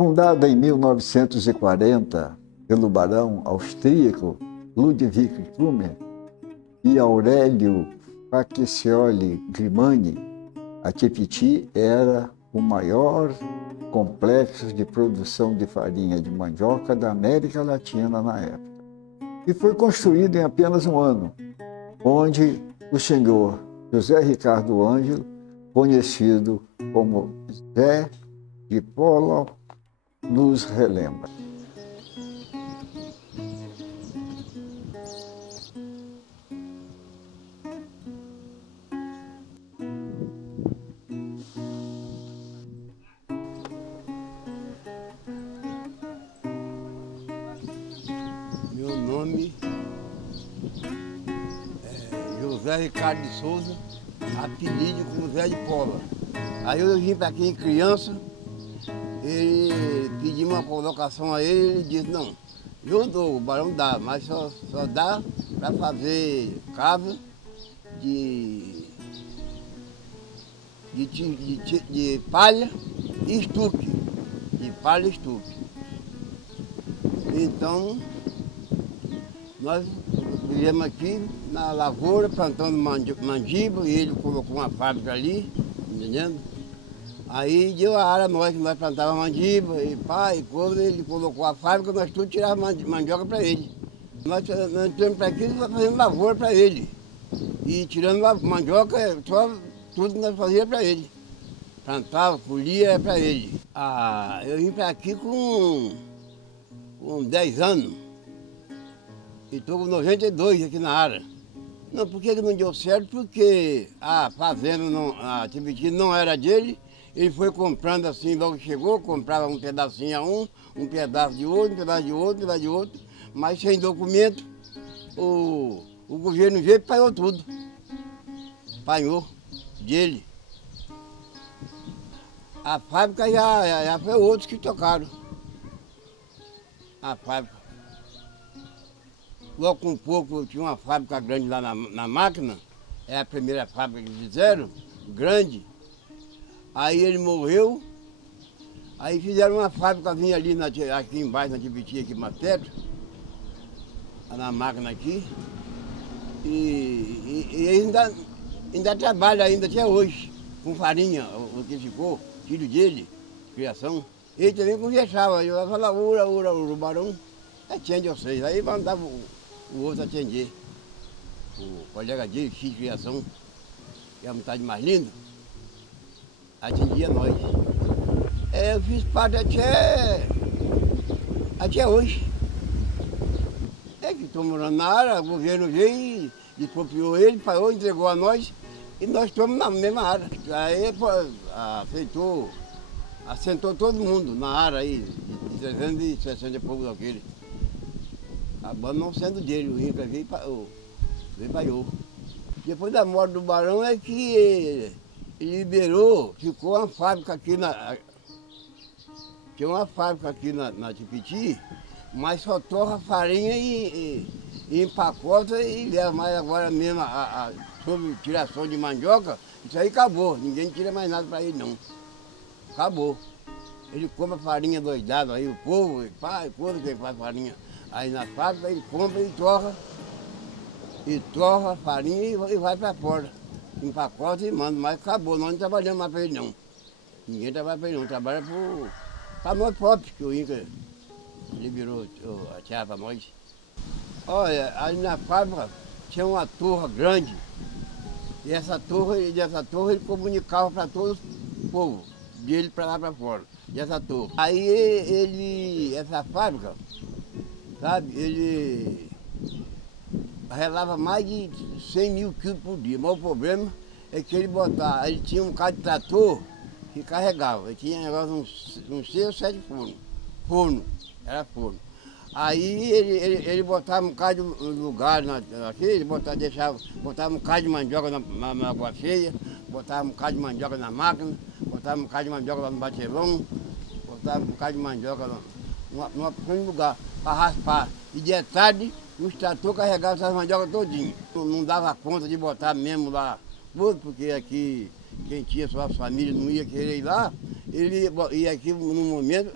Fundada em 1940 pelo barão austríaco Ludwig Thurmer e Aurelio Faccioli Grimani, a Tipiti era o maior complexo de produção de farinha de mandioca da América Latina na época. E foi construído em apenas um ano, onde o senhor José Ricardo Ângelo, conhecido como Zé de Polo, nos relembra. Meu nome é José Ricardo de Souza, apelido como Zé de Pola. Aí eu vim para aqui em criança, ele pediu uma colocação a ele, ele disse, não, eu dou, o barão dá, mas só dá para fazer casa de palha e estuque. De palha e estuque. Então, nós vivemos aqui na lavoura, plantando mandíbula, e ele colocou uma fábrica ali, entendendo? Aí deu a área nós, que nós plantávamos mandíbula, e pá, e coisa, ele colocou a fábrica, nós tudo tirávamos mandioca para ele. Nós entramos para aqui e fazendo lavoura para ele. E tirando a mandioca, só tudo que nós fazíamos para ele. Plantava, colhia, para ele. Ah, eu vim para aqui com 10 anos. E estou com 92 aqui na área. Não, por que não deu certo? Porque a fazenda, a Tipiti não era dele. Ele foi comprando assim, logo chegou, comprava um pedacinho a um pedaço de outro, um pedaço de outro, um pedaço de outro. Mas sem documento, o governo veio e paiou tudo. Paiou dele. A fábrica já foi outros que tocaram. A fábrica. Logo com pouco tinha uma fábrica grande lá na máquina, é a primeira fábrica que fizeram, grande. Aí ele morreu, aí fizeram uma fábricazinha ali aqui embaixo, na Tipiti, aqui mais perto, na máquina aqui. E ainda trabalha ainda até hoje, com farinha, o que ficou, filho dele, criação. Ele também conversava, eu falava, ura, o barão atende vocês. Aí mandava o outro atender. O colega dele, filho de criação, que é a metade mais linda, atendia nós. Eu fiz parte até hoje. É que estou morando na área, o governo veio e expropriou ele, pagou, entregou a nós, e nós estamos na mesma área. Aí assentou todo mundo na área aí, de 360 e pouco daquele. Acabando não sendo dele, o Rica veio e pagou. Depois da morte do barão é que ele liberou, ficou uma fábrica aqui tinha uma fábrica aqui na Tipiti, mas só torra farinha e empacota e leva. Mas agora mesmo sobre tiração de mandioca, isso aí acabou, ninguém tira mais nada para ele não. Acabou. Ele compra farinha doidado aí, o povo, quando que faz farinha aí na fábrica, ele compra e torra a farinha e vai para fora. Empacota e manda, mas acabou, nós não trabalhamos mais para ele não. Ninguém trabalha para ele não, trabalha para nós próprios, que o Inca liberou a terra para nós. Olha, ali na fábrica tinha uma torre grande, e dessa torre ele comunicava para todo o povo, dele para lá para fora, dessa torre. Aí essa fábrica, sabe, ele relava mais de 100 mil quilos por dia, mas o problema é que ele tinha um carro de trator que carregava, ele tinha uns 6 ou 7 forno, era forno. Aí ele botava um bocado de lugar aqui, ele botava um bocado de mandioca na água cheia, botava um bocado de mandioca na máquina, botava um bocado de mandioca lá no batelão, botava um bocado de mandioca num pequeno lugar para raspar. E de tarde, os tratores carregavam essas mandiocas todinho. Não dava conta de botar mesmo lá, porque aqui quem tinha suas famílias não ia querer ir lá, ele ia aqui no momento,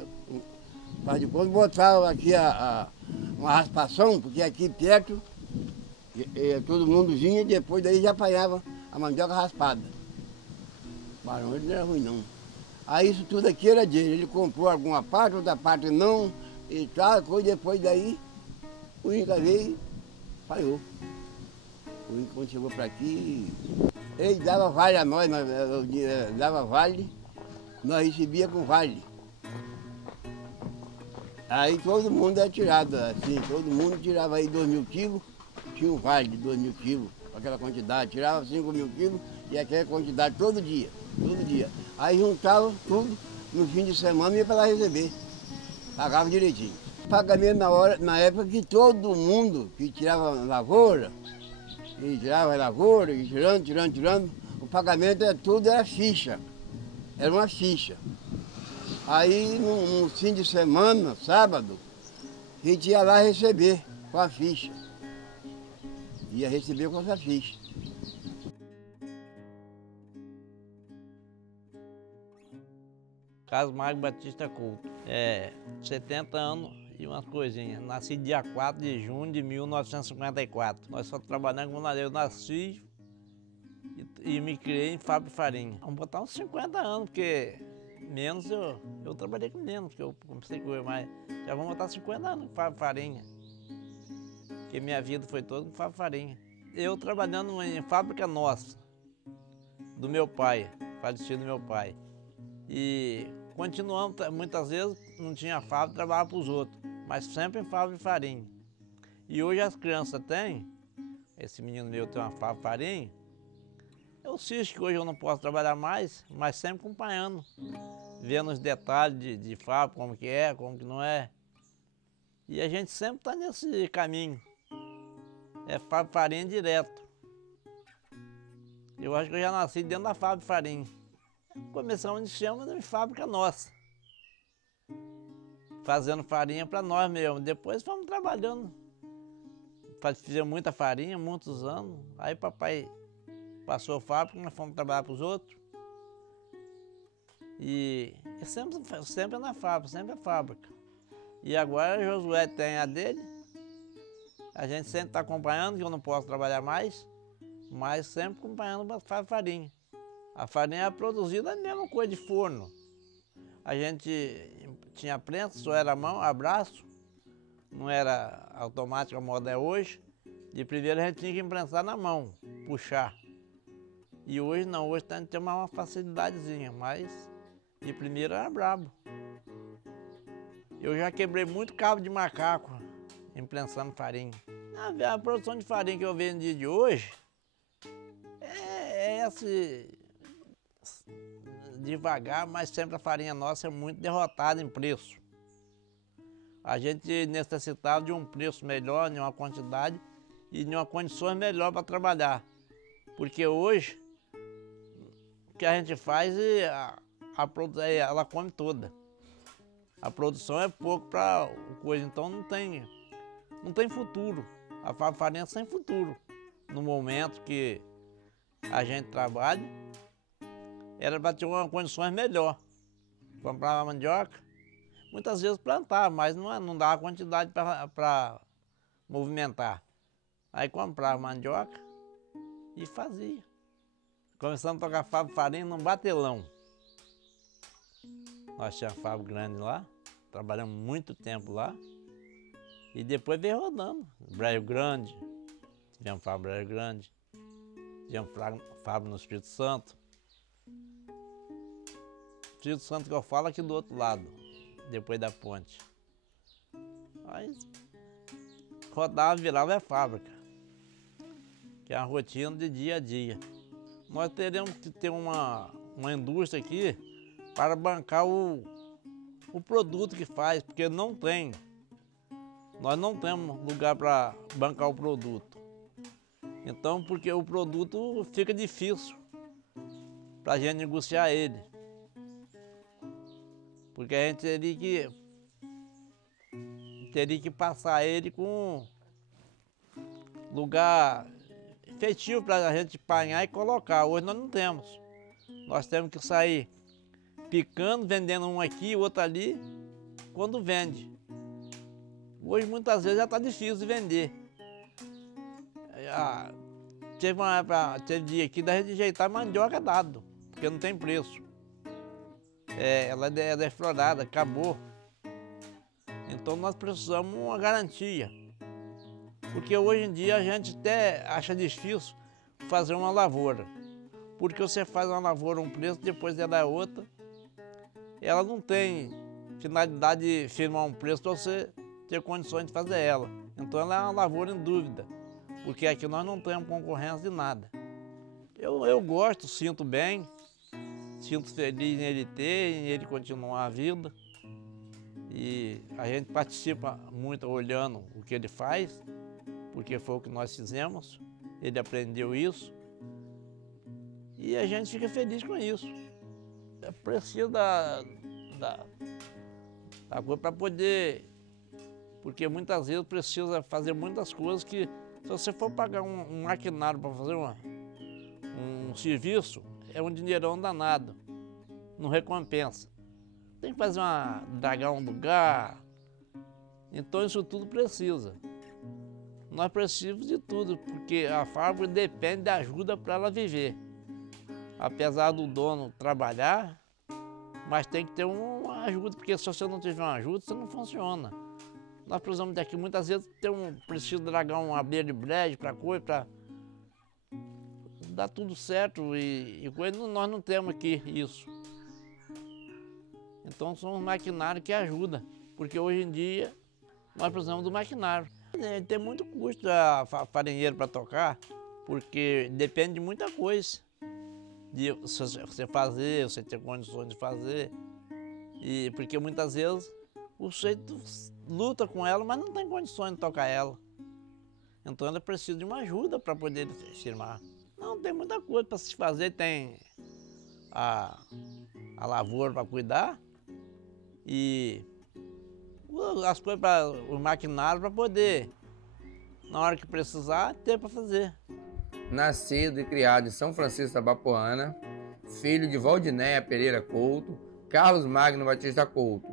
Faz de conta, botava aqui uma raspação, porque aqui perto todo mundo vinha e depois daí já apanhava a mandioca raspada. O barão ele não era ruim não. Aí isso tudo aqui era dele, ele comprou alguma parte, outra parte não, e tal, depois daí o Inca veio e falhou. O Inca quando chegou para aqui, ele dava vale a nós, dava vale, nós recebia com vale. Aí todo mundo era tirado, assim, todo mundo tirava aí 2.000 quilos, tinha um vale de 2.000 quilos, aquela quantidade, tirava 5.000 quilos e aquela quantidade todo dia, todo dia. Aí juntava tudo, no fim de semana ia para lá receber, pagava direitinho. Pagamento na época que todo mundo que tirava lavoura, e tirando, o pagamento tudo era ficha, era uma ficha. Aí no fim de semana, sábado, a gente ia lá receber com a ficha. Ia receber com essa ficha. Carlos Magno Batista Couto. 70 anos e umas coisinhas. Nasci dia 4 de junho de 1954. Nós só trabalhamos com nada. Eu nasci e me criei em fábrica de farinha. Vamos botar uns 50 anos, porque menos eu trabalhei com menos, porque eu comecei com mais. Já vamos botar 50 anos com fábrica de farinha. Porque minha vida foi toda com fábrica de farinha. Eu trabalhando em fábrica nossa, do meu pai, falecido meu pai. E continuamos, muitas vezes não tinha fábrica, trabalhava para os outros, mas sempre em fábrica de farinha. E hoje as crianças têm, esse menino meu tem uma fábrica de farinha, eu sei que hoje eu não posso trabalhar mais, mas sempre acompanhando, vendo os detalhes de fábrica, como que é, como que não é. E a gente sempre está nesse caminho, fábrica de farinha direto. Eu acho que eu já nasci dentro da fábrica de farinha. Começamos a chama de fábrica nossa, fazendo farinha para nós mesmos. Depois fomos trabalhando, fizemos muita farinha, muitos anos. Aí papai passou a fábrica, nós fomos trabalhar para os outros. E sempre na fábrica, sempre a fábrica. E agora o Josué tem a dele, a gente sempre está acompanhando, que eu não posso trabalhar mais, mas sempre acompanhando a farinha. A farinha é produzida a mesma coisa de forno. A gente tinha prensa, só era mão, abraço, não era automático a moda é hoje. De primeiro a gente tinha que imprensar na mão, puxar. E hoje não, hoje a gente tem uma facilidadezinha, mas de primeiro era brabo. Eu já quebrei muito cabo de macaco imprensando farinha. A produção de farinha que eu vejo no dia de hoje é essa. Devagar, mas sempre a farinha nossa é muito derrotada em preço. A gente necessitava de um preço melhor, de uma quantidade e de uma condições melhor para trabalhar. Porque hoje, o que a gente faz, ela come toda. A produção é pouco para coisa, então não tem futuro. A farinha é sem futuro. No momento que a gente trabalha, era para ter uma condições melhor. Comprava mandioca, muitas vezes plantava, mas não dava quantidade para movimentar. Aí comprava mandioca e fazia. Começamos a tocar fábrica de farinha num batelão. Nós tínhamos fábrica grande lá, trabalhamos muito tempo lá. E depois veio rodando. Brejo Grande, tivemos fábrica Brejo Grande, tivemos fábrica no Espírito Santo. Espírito Santo que eu falo aqui do outro lado, depois da ponte. Aí rodava, virava a fábrica, que é a rotina de dia a dia. Nós teremos que ter uma indústria aqui para bancar o produto que faz, porque não tem. Nós não temos lugar para bancar o produto. Então, porque o produto fica difícil para a gente negociar ele. Porque a gente teria que passar ele com lugar efetivo para a gente apanhar e colocar. Hoje nós não temos. Nós temos que sair picando, vendendo um aqui, outro ali, quando vende. Hoje, muitas vezes, já está difícil de vender. Teve dia aqui da gente rejeitar mandioca dado, porque não tem preço. Ela é deflorada, acabou. Então nós precisamos de uma garantia. Porque hoje em dia a gente até acha difícil fazer uma lavoura. Porque você faz uma lavoura um preço, depois ela é outra. Ela não tem finalidade de firmar um preço para você ter condições de fazer ela. Então ela é uma lavoura em dúvida. Porque aqui nós não temos concorrência de nada. Eu gosto, sinto bem, sinto feliz em ele ter, em ele continuar a vida. E a gente participa muito olhando o que ele faz, porque foi o que nós fizemos, ele aprendeu isso. E a gente fica feliz com isso. Precisa da coisa para poder... Porque muitas vezes precisa fazer muitas coisas que, se você for pagar um maquinário para fazer um serviço, é um dinheirão danado, não recompensa. Tem que fazer dragar um lugar, então isso tudo precisa. Nós precisamos de tudo, porque a fábrica depende de ajuda para ela viver. Apesar do dono trabalhar, mas tem que ter uma ajuda, porque se você não tiver uma ajuda, você não funciona. Nós precisamos daqui, muitas vezes, precisa dragar uma abelha de brejo para coisa, para dar tudo certo, e nós não temos aqui isso. Então são os maquinários que ajudam, porque hoje em dia nós precisamos do maquinário. Tem muito custo a farinheiro para tocar, porque depende de muita coisa. De você fazer, você ter condições de fazer. E porque muitas vezes o sujeito luta com ela, mas não tem condições de tocar ela. Então ela precisa de uma ajuda para poder firmar. Não, tem muita coisa para se fazer, tem a lavoura para cuidar e as coisas para o maquinário para poder, na hora que precisar, ter para fazer. Nascido e criado em São Francisco da Bapuana, filho de Valdinéia Pereira Couto, Carlos Magno Batista Couto,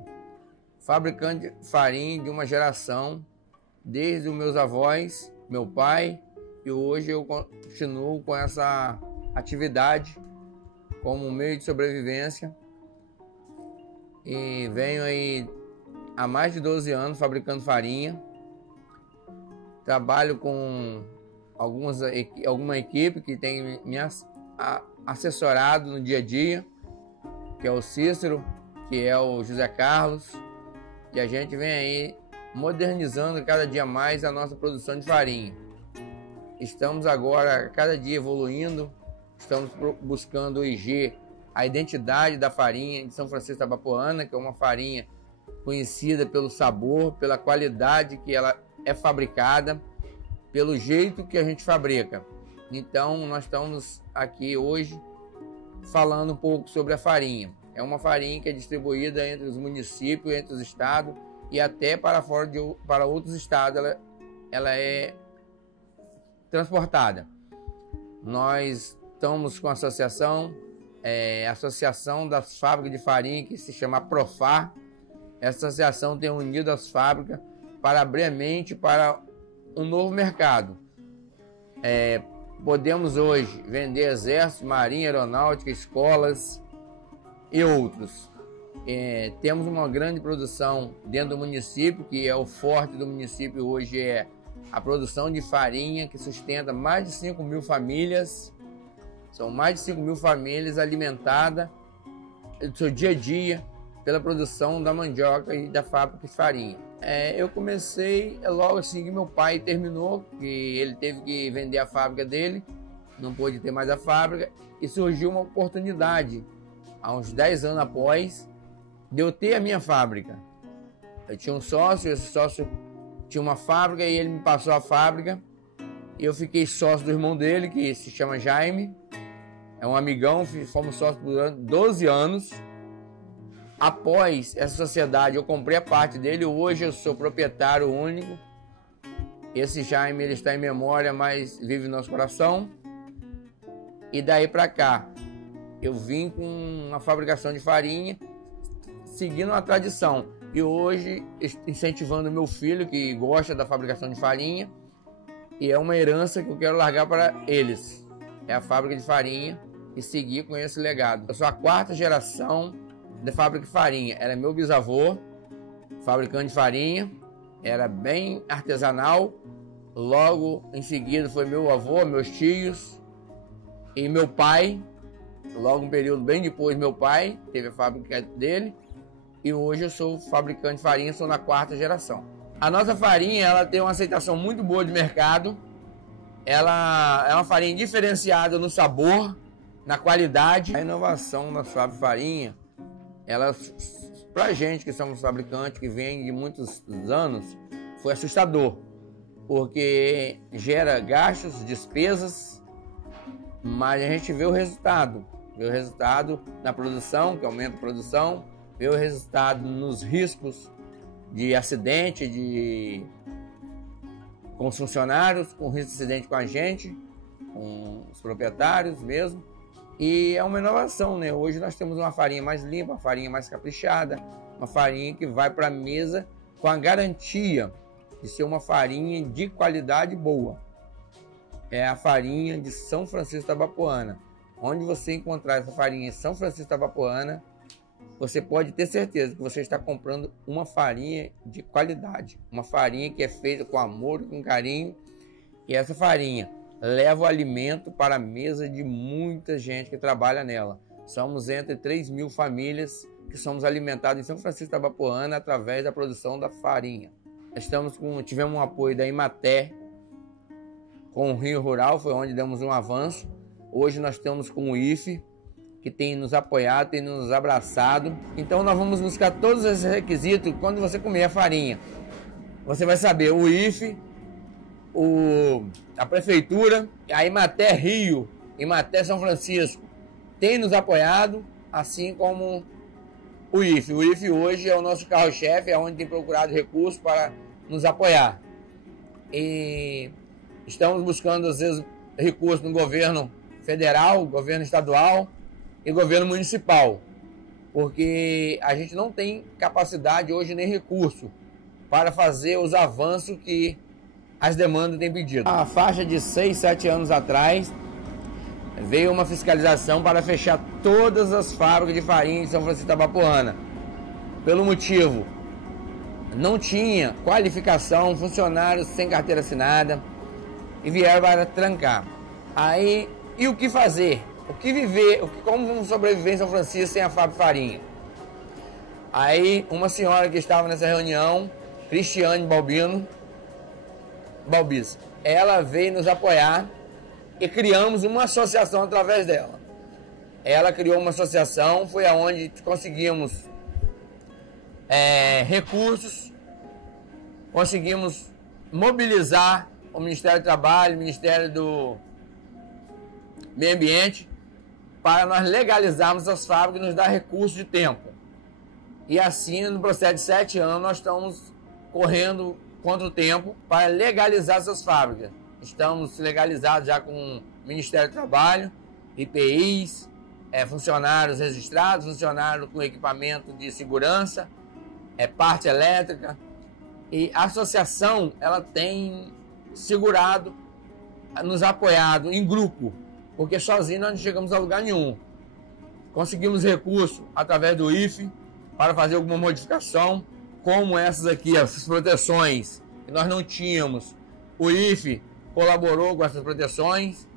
fabricante de farinha de uma geração, desde os meus avós, meu pai, e hoje eu continuo com essa atividade como meio de sobrevivência e venho aí há mais de 12 anos fabricando farinha. Trabalho com alguma equipe que tem me assessorado no dia a dia, que é o Cícero, que é o José Carlos, e a gente vem aí modernizando cada dia mais a nossa produção de farinha. Estamos agora cada dia evoluindo, estamos buscando o IG, a identidade da farinha de São Francisco da Bapuana, que é uma farinha conhecida pelo sabor, pela qualidade que ela é fabricada, pelo jeito que a gente fabrica. Então nós estamos aqui hoje falando um pouco sobre a farinha. É uma farinha que é distribuída entre os municípios, entre os estados e até para outros estados ela é transportada. Nós estamos com a associação das fábricas de farinha, que se chama Profar. Essa associação tem unido as fábricas para abrir a mente para um novo mercado. Podemos hoje vender exército, marinha, aeronáutica, escolas e outros. Temos uma grande produção dentro do município, que é o forte do município hoje, é a produção de farinha, que sustenta mais de 5.000 famílias. São mais de 5.000 famílias alimentadas no seu dia a dia pela produção da mandioca e da fábrica de farinha. Eu comecei logo assim que meu pai terminou, que ele teve que vender a fábrica dele, não pôde ter mais a fábrica, e surgiu uma oportunidade, há uns 10 anos após, de eu ter a minha fábrica. Eu tinha um sócio, esse sócio tinha uma fábrica e ele me passou a fábrica, e eu fiquei sócio do irmão dele, que se chama Jaime, é um amigão, fomos sócios por 12 anos. Após essa sociedade, eu comprei a parte dele, hoje eu sou proprietário único. Esse Jaime, ele está em memória, mas vive no nosso coração. E daí para cá, eu vim com uma fabricação de farinha, seguindo uma tradição. E hoje, incentivando meu filho, que gosta da fabricação de farinha, e é uma herança que eu quero largar para eles. É a fábrica de farinha e seguir com esse legado. Eu sou a 4ª geração da fábrica de farinha. Era meu bisavô, fabricante de farinha, era bem artesanal. Logo em seguida foi meu avô, meus tios e meu pai. Logo um período bem depois, meu pai teve a fábrica dele. E hoje eu sou fabricante de farinha, sou na 4ª geração. A nossa farinha, ela tem uma aceitação muito boa de mercado. Ela é uma farinha diferenciada no sabor, na qualidade. A inovação da fábrica de farinha, ela, pra gente que somos fabricantes, que vem de muitos anos, foi assustador. Porque gera gastos, despesas, mas a gente vê o resultado. Vê o resultado na produção, que aumenta a produção, vê o resultado nos riscos de acidente com os funcionários, com risco de acidente com a gente, com os proprietários mesmo. E é uma inovação, né? Hoje nós temos uma farinha mais limpa, uma farinha mais caprichada, uma farinha que vai para a mesa com a garantia de ser uma farinha de qualidade boa. É a farinha de São Francisco da Bapuana. Onde você encontrar essa farinha em São Francisco da Bapuana, você pode ter certeza que você está comprando uma farinha de qualidade. Uma farinha que é feita com amor e com carinho. E essa farinha leva o alimento para a mesa de muita gente que trabalha nela. Somos entre 3.000 famílias que somos alimentados em São Francisco da Bapuana através da produção da farinha. Tivemos um apoio da Imater com o Rio Rural, foi onde demos um avanço. Hoje nós estamos com o IFE, que tem nos apoiado, tem nos abraçado. Então nós vamos buscar todos esses requisitos quando você comer a farinha. Você vai saber o IFE, a Prefeitura, a Imater Rio, Imater São Francisco, tem nos apoiado, assim como o IFE. O IFE hoje é o nosso carro-chefe, é onde tem procurado recursos para nos apoiar. E estamos buscando, às vezes, recursos no governo federal, governo estadual e governo municipal, porque a gente não tem capacidade hoje nem recurso para fazer os avanços que as demandas têm pedido. A faixa de 6, 7 anos atrás, veio uma fiscalização para fechar todas as fábricas de farinha em São Francisco da Bapuana. Pelo motivo, não tinha qualificação, funcionários sem carteira assinada, e vieram para trancar. Aí, e o que fazer? O que viver? Como vamos sobreviver em São Francisco sem a fábrica de farinha? Aí, uma senhora que estava nessa reunião, Cristiane Balbis, ela veio nos apoiar e criamos uma associação através dela. Ela criou uma associação, foi aonde conseguimos recursos, conseguimos mobilizar o Ministério do Trabalho, o Ministério do Meio Ambiente, para nós legalizarmos as fábricas e nos dar recursos de tempo. E assim, no processo de 7 anos, nós estamos correndo contra o tempo para legalizar essas fábricas. Estamos legalizados já com o Ministério do Trabalho, IPIs, funcionários registrados, funcionários com equipamento de segurança, parte elétrica. E a associação, ela tem segurado, nos apoiado em grupo, porque sozinho nós não chegamos a lugar nenhum. Conseguimos recurso através do IFE para fazer alguma modificação, como essas aqui, essas proteções que nós não tínhamos. O IFE colaborou com essas proteções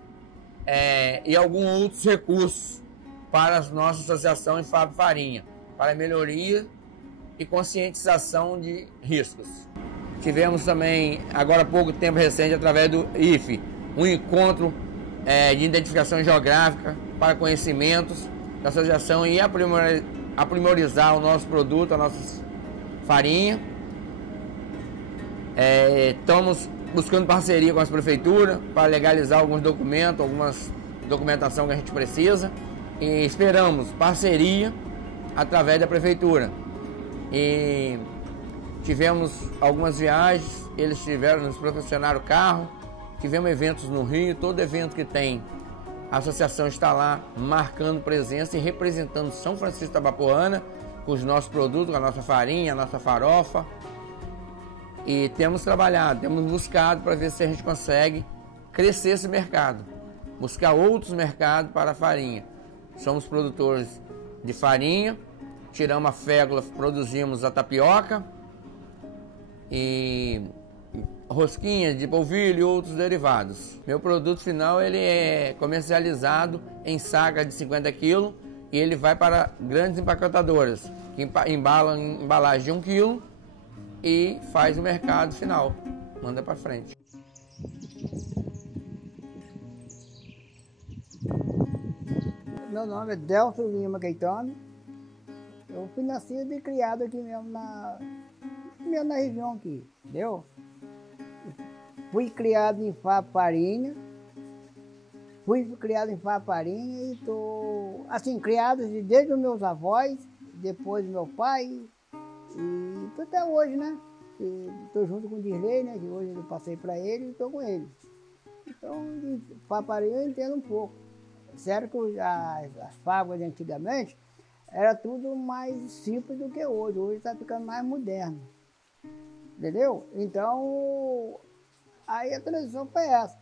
e alguns outros recursos para a nossa associação em Fábrica Farinha, para melhoria e conscientização de riscos. Tivemos também, agora há pouco tempo recente, através do IFE, um encontro de identificação geográfica para conhecimentos da associação e aprimorizar o nosso produto, a nossa farinha. Estamos buscando parceria com as prefeituras para legalizar alguns documentos, algumas documentação que a gente precisa, e esperamos parceria através da prefeitura. E tivemos algumas viagens, eles nos proporcionaram carro, tivemos eventos no Rio, todo evento que tem, a associação está lá marcando presença e representando São Francisco da Bapuana com os nossos produtos, com a nossa farinha, a nossa farofa. E temos trabalhado, temos buscado para ver se a gente consegue crescer esse mercado, buscar outros mercados para a farinha. Somos produtores de farinha, tiramos a fégula, produzimos a tapioca e rosquinhas de polvilho e outros derivados. Meu produto final ele é comercializado em saca de 50 kg e ele vai para grandes empacotadoras que embalam em embalagem de 1 kg e faz o mercado final, manda para frente. Meu nome é Delcio Lima Caetano. Eu fui nascido e criado aqui mesmo na região aqui, entendeu? Fui criado em farinha. E estou, assim, criado desde os meus avós, depois do meu pai, e tô até hoje, né? Estou junto com o Dirley, né? Que hoje eu passei para ele e estou com ele. Então, de farinha eu entendo um pouco. Sério que as fábricas de antigamente era tudo mais simples do que hoje. Hoje está ficando mais moderno. Entendeu? Então, aí a transição foi essa.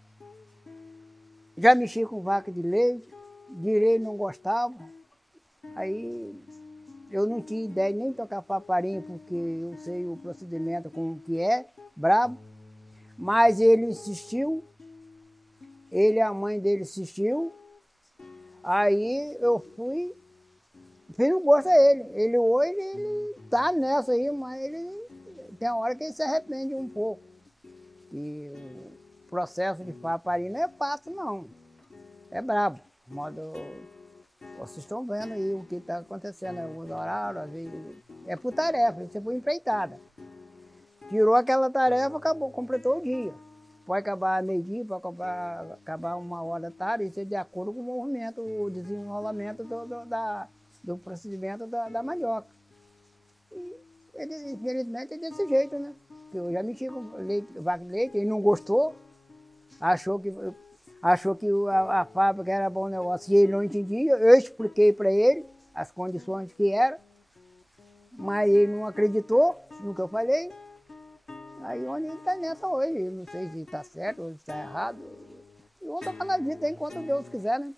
Já mexi com vaca de leite, Dirley não gostava. Aí eu não tinha ideia nem de tocar farinha, porque eu sei o procedimento como que é, brabo. Mas ele insistiu, ele e a mãe dele insistiu. Aí eu fui, fiz o gosto a ele. Ele hoje, ele tá nessa aí, mas ele tem uma hora que ele se arrepende um pouco. E o processo de farinha não é fácil, não. É brabo. Modo, vocês estão vendo aí o que está acontecendo, os horários, às vezes, é por tarefa, isso é por empreitada. Tirou aquela tarefa, acabou, completou o dia. Pode acabar meio-dia, pode acabar 1h da tarde, isso é de acordo com o movimento, o desenrolamento do procedimento da mandioca. E ele, infelizmente, é desse jeito, né? Eu já mexi com vaca de leite, ele não gostou, achou que a fábrica era bom negócio e ele não entendia. Eu expliquei para ele as condições que era, mas ele não acreditou no que eu falei. Aí onde ele está nessa hoje, eu não sei se está certo ou se está errado. E vou tocar na vida enquanto Deus quiser, né?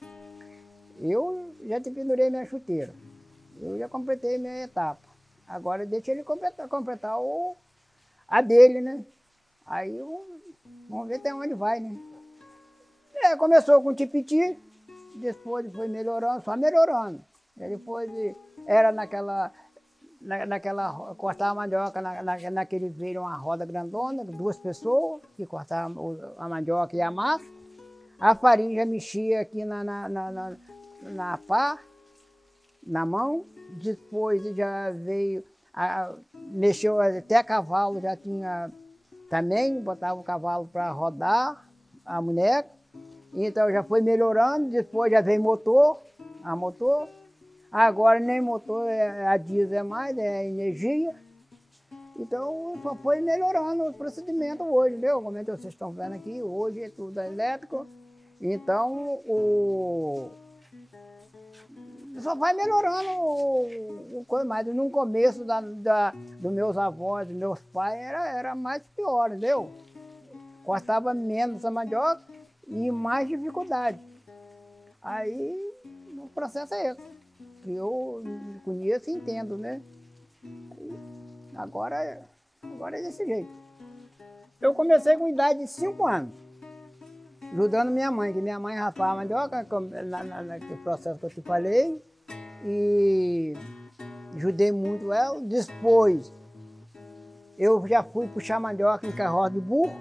Eu já te pendurei minha chuteira, eu já completei minha etapa. Agora deixa ele completar a dele, né? Aí vamos ver até onde vai, né? Começou com tipiti, depois foi melhorando, só melhorando. Depois era cortava a mandioca, naquele veio uma roda grandona, 2 pessoas que cortavam a mandioca e a massa. A farinha já mexia aqui na pá, na mão. Depois já veio, mexeu até cavalo, já tinha também, botava o cavalo para rodar a boneca. Então já foi melhorando, depois já veio motor, a motor. Agora nem motor, a diesel mais, é energia. Então só foi melhorando o procedimento hoje, entendeu? Como vocês estão vendo aqui, hoje é tudo elétrico. Então só vai melhorando o coisa mais. No começo dos meus avós, dos meus pais, era mais pior, entendeu? Cortava menos a mandioca e mais dificuldade. Aí o processo é esse, que eu conheço e entendo, né? Agora é desse jeito. Eu comecei com idade de 5 anos, ajudando minha mãe, que minha mãe raspava a mandioca, naquele processo que eu te falei, e ajudei muito ela. Depois, eu já fui puxar mandioca em carroça de burro,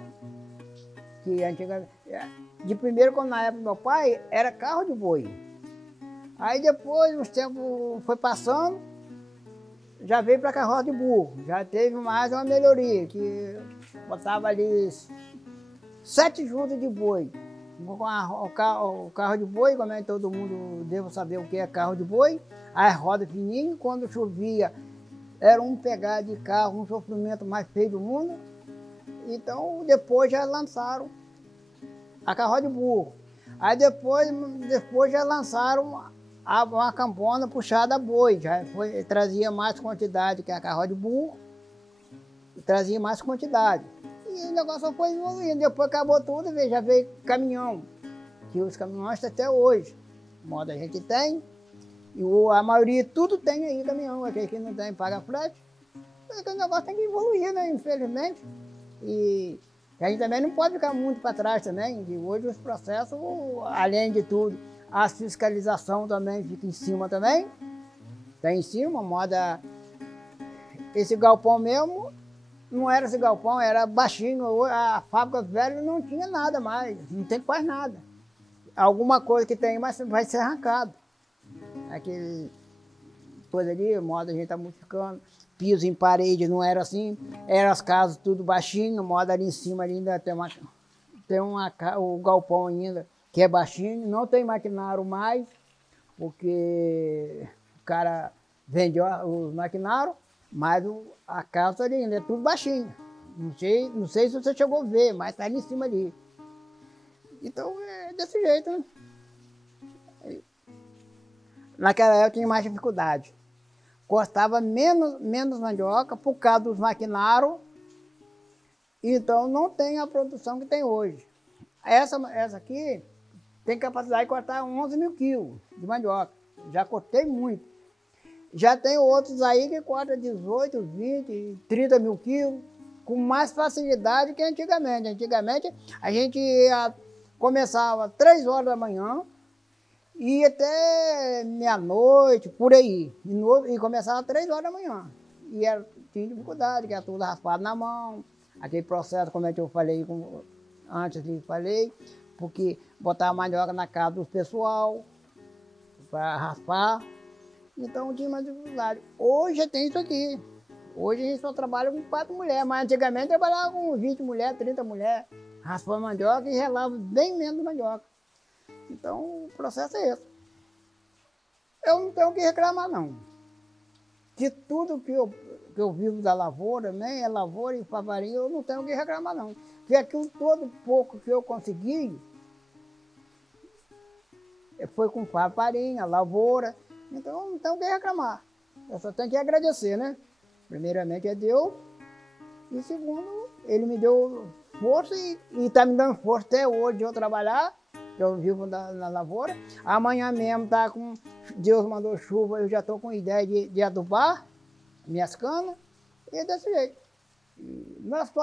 que antigamente, de primeiro, quando na época do meu pai, era carro de boi. Aí depois, os tempos foi passando, já veio para carroça de burro. Já teve mais uma melhoria, que botava ali 7 juntas de boi. O carro de boi, como é que todo mundo deve saber o que é carro de boi, as rodas fininhas, quando chovia, era um pegar de carro, um sofrimento mais feio do mundo. Então, depois já lançaram a carroça de burro. Aí depois já lançaram uma campona puxada a boi, trazia mais quantidade que a carroça de burro, e trazia mais quantidade. E o negócio só foi evoluindo, depois acabou tudo, já veio caminhão, que os caminhões estão até hoje. Moda a gente tem, e a maioria tudo tem aí caminhão, aquele que não tem paga frete. O negócio tem que evoluir, né, infelizmente. E a gente também não pode ficar muito para trás também, que hoje os processos, além de tudo, a fiscalização também fica em cima também. Está em cima, moda. Esse galpão mesmo, não era esse galpão, era baixinho. A fábrica velha não tinha nada mais, não tem quase nada. Alguma coisa que tem, mas vai ser arrancado. Aquele coisa ali, moda a gente está modificando. Piso em parede não era assim, eram as casas tudo baixinho, moda ali em cima ali ainda tem o galpão ainda, que é baixinho, não tem maquinário mais, porque o cara vendeu os maquinários, mas a casa ali ainda é tudo baixinho. Não sei se você chegou a ver, mas está ali em cima ali. Então é desse jeito, né? Naquela época tinha mais dificuldade. Cortava menos mandioca por causa dos maquinários, então não tem a produção que tem hoje. Essa aqui tem capacidade de cortar 11 mil quilos de mandioca, já cortei muito. Já tem outros aí que cortam 18, 20, 30 mil quilos, com mais facilidade que antigamente. Antigamente a gente começava 3 horas da manhã, ia até meia-noite, por aí. E começava às 3 horas da manhã. E tinha dificuldade, que era tudo raspado na mão. Aquele processo, como é que eu falei antes, porque botava mandioca na casa do pessoal para raspar. Então tinha mais dificuldade. Hoje tem isso aqui. Hoje a gente só trabalha com 4 mulheres, mas antigamente trabalhava com 20 mulheres, 30 mulheres, raspando mandioca e relava bem menos mandioca. Então, o processo é esse. Eu não tenho o que reclamar, não. De tudo que eu vivo da lavoura, nem é lavoura e favarinha, eu não tenho o que reclamar, não. Porque aquilo todo pouco que eu consegui foi com farinha, lavoura, então eu não tenho o que reclamar. Eu só tenho que agradecer, né? Primeiramente é Deus, e segundo, Ele me deu força e está me dando força até hoje de eu trabalhar. Eu vivo na lavoura. Amanhã mesmo tá com. Deus mandou chuva, eu já estou com ideia de adubar minhas canas. E é desse jeito. E não é só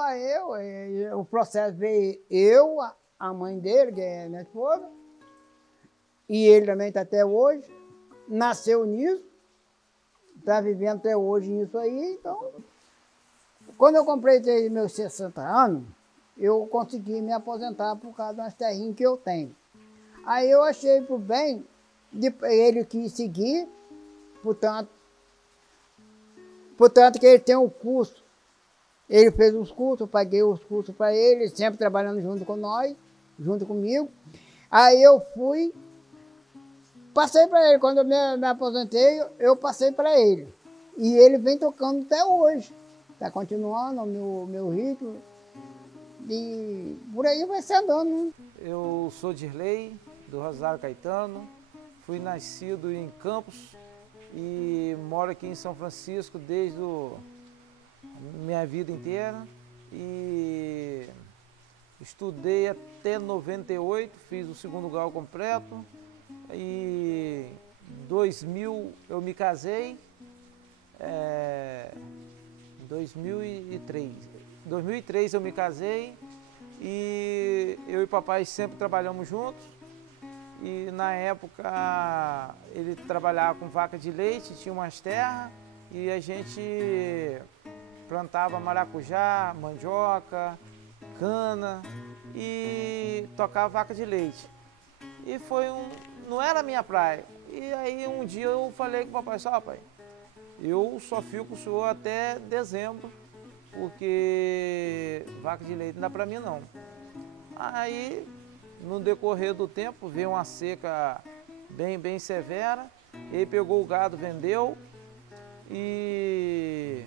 o processo veio a mãe dele, que é minha esposa, e ele também está até hoje, nasceu nisso, está vivendo até hoje nisso aí. Então, quando eu comprei meus 60 anos, eu consegui me aposentar por causa das terrinhas que eu tenho. Aí eu achei por bem, ele quis seguir, portanto que ele tem um curso. Ele fez os cursos, eu paguei os cursos para ele, sempre trabalhando junto com nós, junto comigo. Aí eu passei para ele, quando eu me aposentei, eu passei para ele. E ele vem tocando até hoje. Está continuando o meu ritmo. E por aí vai ser andando, né? Eu sou Dirley, do Rosário Caetano, fui nascido em Campos e moro aqui em São Francisco desde minha vida inteira. E estudei até 98, fiz o 2º grau completo e em 2000 eu me casei, em 2003. Em 2003 eu me casei e eu e papai sempre trabalhamos juntos. E na época ele trabalhava com vaca de leite, tinha umas terras e a gente plantava maracujá, mandioca, cana e tocava vaca de leite. E não era a minha praia. E aí um dia eu falei com o papai, pai, eu só fico com o senhor até dezembro, porque vaca de leite não dá para mim não. Aí, no decorrer do tempo, veio uma seca bem severa, ele pegou o gado, vendeu, e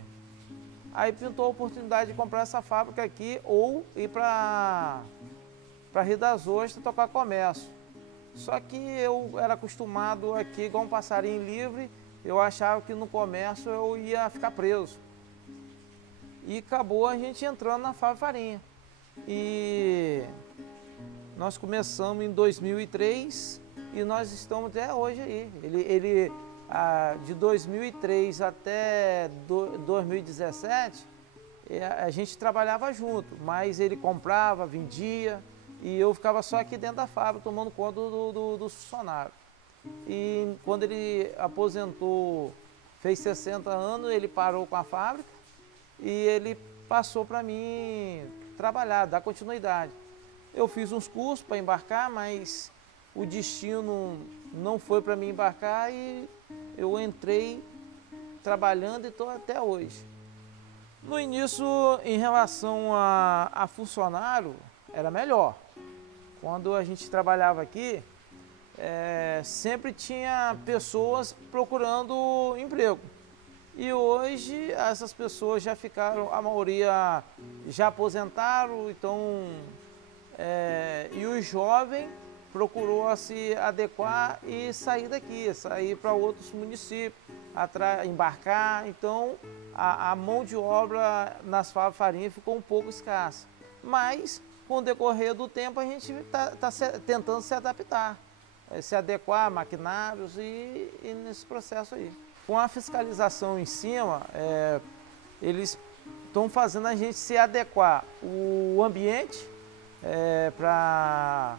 aí pintou a oportunidade de comprar essa fábrica aqui ou ir para Rio das Ostras tocar comércio. Só que eu era acostumado aqui, igual um passarinho livre, eu achava que no comércio eu ia ficar preso. E acabou a gente entrando na Fábrica Farinha. E nós começamos em 2003 e nós estamos até hoje aí. De 2003 até 2017, a gente trabalhava junto, mas ele comprava, vendia e eu ficava só aqui dentro da fábrica tomando conta do funcionário. E quando ele aposentou, fez 60 anos, ele parou com a fábrica e ele passou para mim trabalhar, dar continuidade. Eu fiz uns cursos para embarcar, mas o destino não foi para mim embarcar e eu entrei trabalhando e estou até hoje. No início, em relação a funcionário, era melhor. Quando a gente trabalhava aqui, sempre tinha pessoas procurando emprego. E hoje essas pessoas já ficaram, a maioria já aposentaram, então, e o jovem procurou se adequar e sair daqui, sair para outros municípios, embarcar. Então, a mão de obra nas fábricas de farinha ficou um pouco escassa. Mas, com o decorrer do tempo, a gente está tentando se adaptar, se adequar a maquinários e nesse processo aí. Com a fiscalização em cima, eles estão fazendo a gente se adequar o ambiente para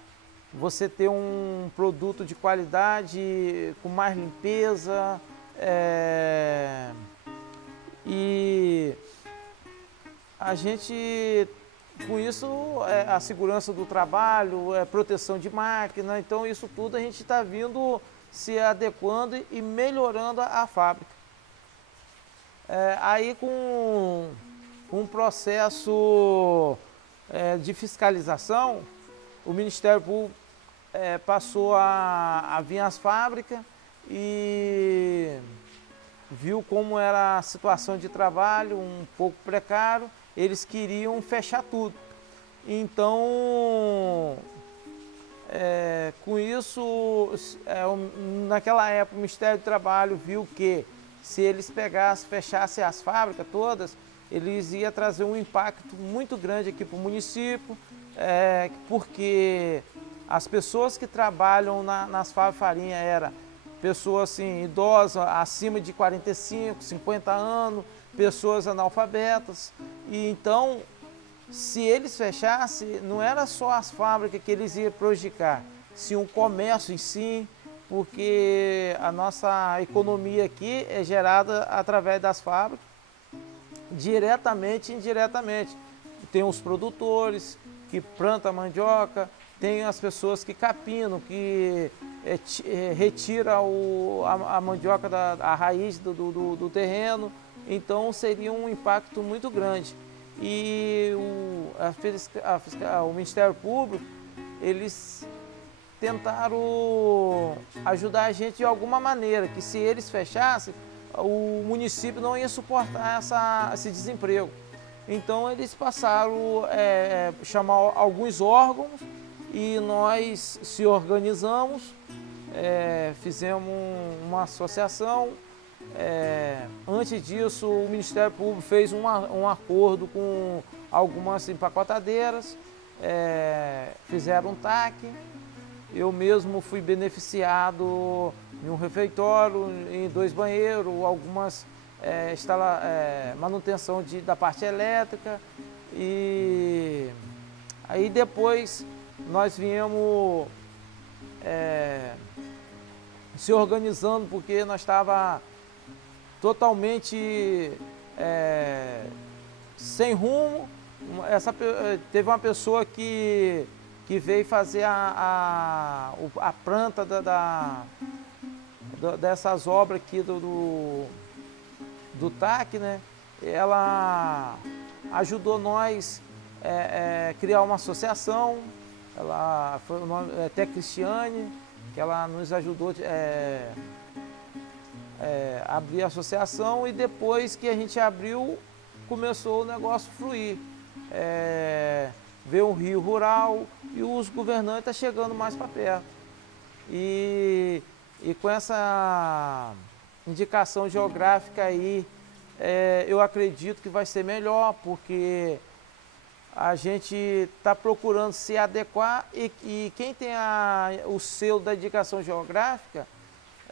você ter um produto de qualidade, com mais limpeza, e a gente, com isso, a segurança do trabalho, proteção de máquina, então isso tudo a gente está vindo se adequando e melhorando a fábrica. Aí com um processo de fiscalização, o Ministério Público passou a vir às fábricas e viu como era a situação de trabalho, um pouco precário, eles queriam fechar tudo. Então, com isso, naquela época o Ministério do Trabalho viu que se eles fechassem as fábricas todas, eles iam trazer um impacto muito grande aqui para o município, porque as pessoas que trabalham nas fábricas de farinha eram pessoas assim, idosas, acima de 45, 50 anos, pessoas analfabetas. E então, se eles fechassem, não era só as fábricas que eles iam prejudicar, sim o comércio em si, porque a nossa economia aqui é gerada através das fábricas, diretamente e indiretamente. Tem os produtores que plantam a mandioca, tem as pessoas que capinam, que retira a mandioca da raiz do terreno, então seria um impacto muito grande. E o Ministério Público, eles tentaram ajudar a gente de alguma maneira, que se eles fechassem, o município não ia suportar esse desemprego. Então eles passaram a chamar alguns órgãos e nós se organizamos, fizemos uma associação. Antes disso, o Ministério Público fez um acordo com algumas empacotadeiras, fizeram um TAC. Eu mesmo fui beneficiado em um refeitório, em 2 banheiros, algumas manutenção da parte elétrica. E aí depois nós viemos se organizando, porque nós estávamos totalmente sem rumo. Teve uma pessoa que veio fazer a planta dessas obras aqui do TAC, né? Ela ajudou nós a criar uma associação. Ela foi o nome até Cristiane, que ela nos ajudou a abrir a associação, e depois que a gente abriu, começou o negócio a fluir. Veio um Rio Rural e os governantes estão chegando mais para perto. E com essa indicação geográfica aí, eu acredito que vai ser melhor, porque a gente está procurando se adequar e quem tem o selo da indicação geográfica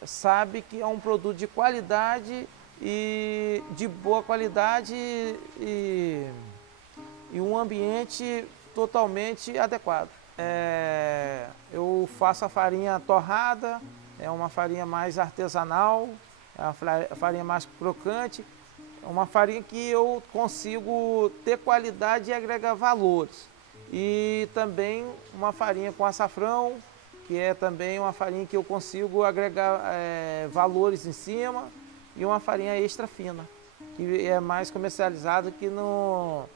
sabe que é um produto de qualidade e de boa qualidade e um ambiente totalmente adequado. Eu faço a farinha torrada, é uma farinha mais artesanal, é uma farinha mais crocante, é uma farinha que eu consigo ter qualidade e agregar valores. E também uma farinha com açafrão, que é também uma farinha que eu consigo agregar valores em cima, e uma farinha extra fina, que é mais comercializada aqui no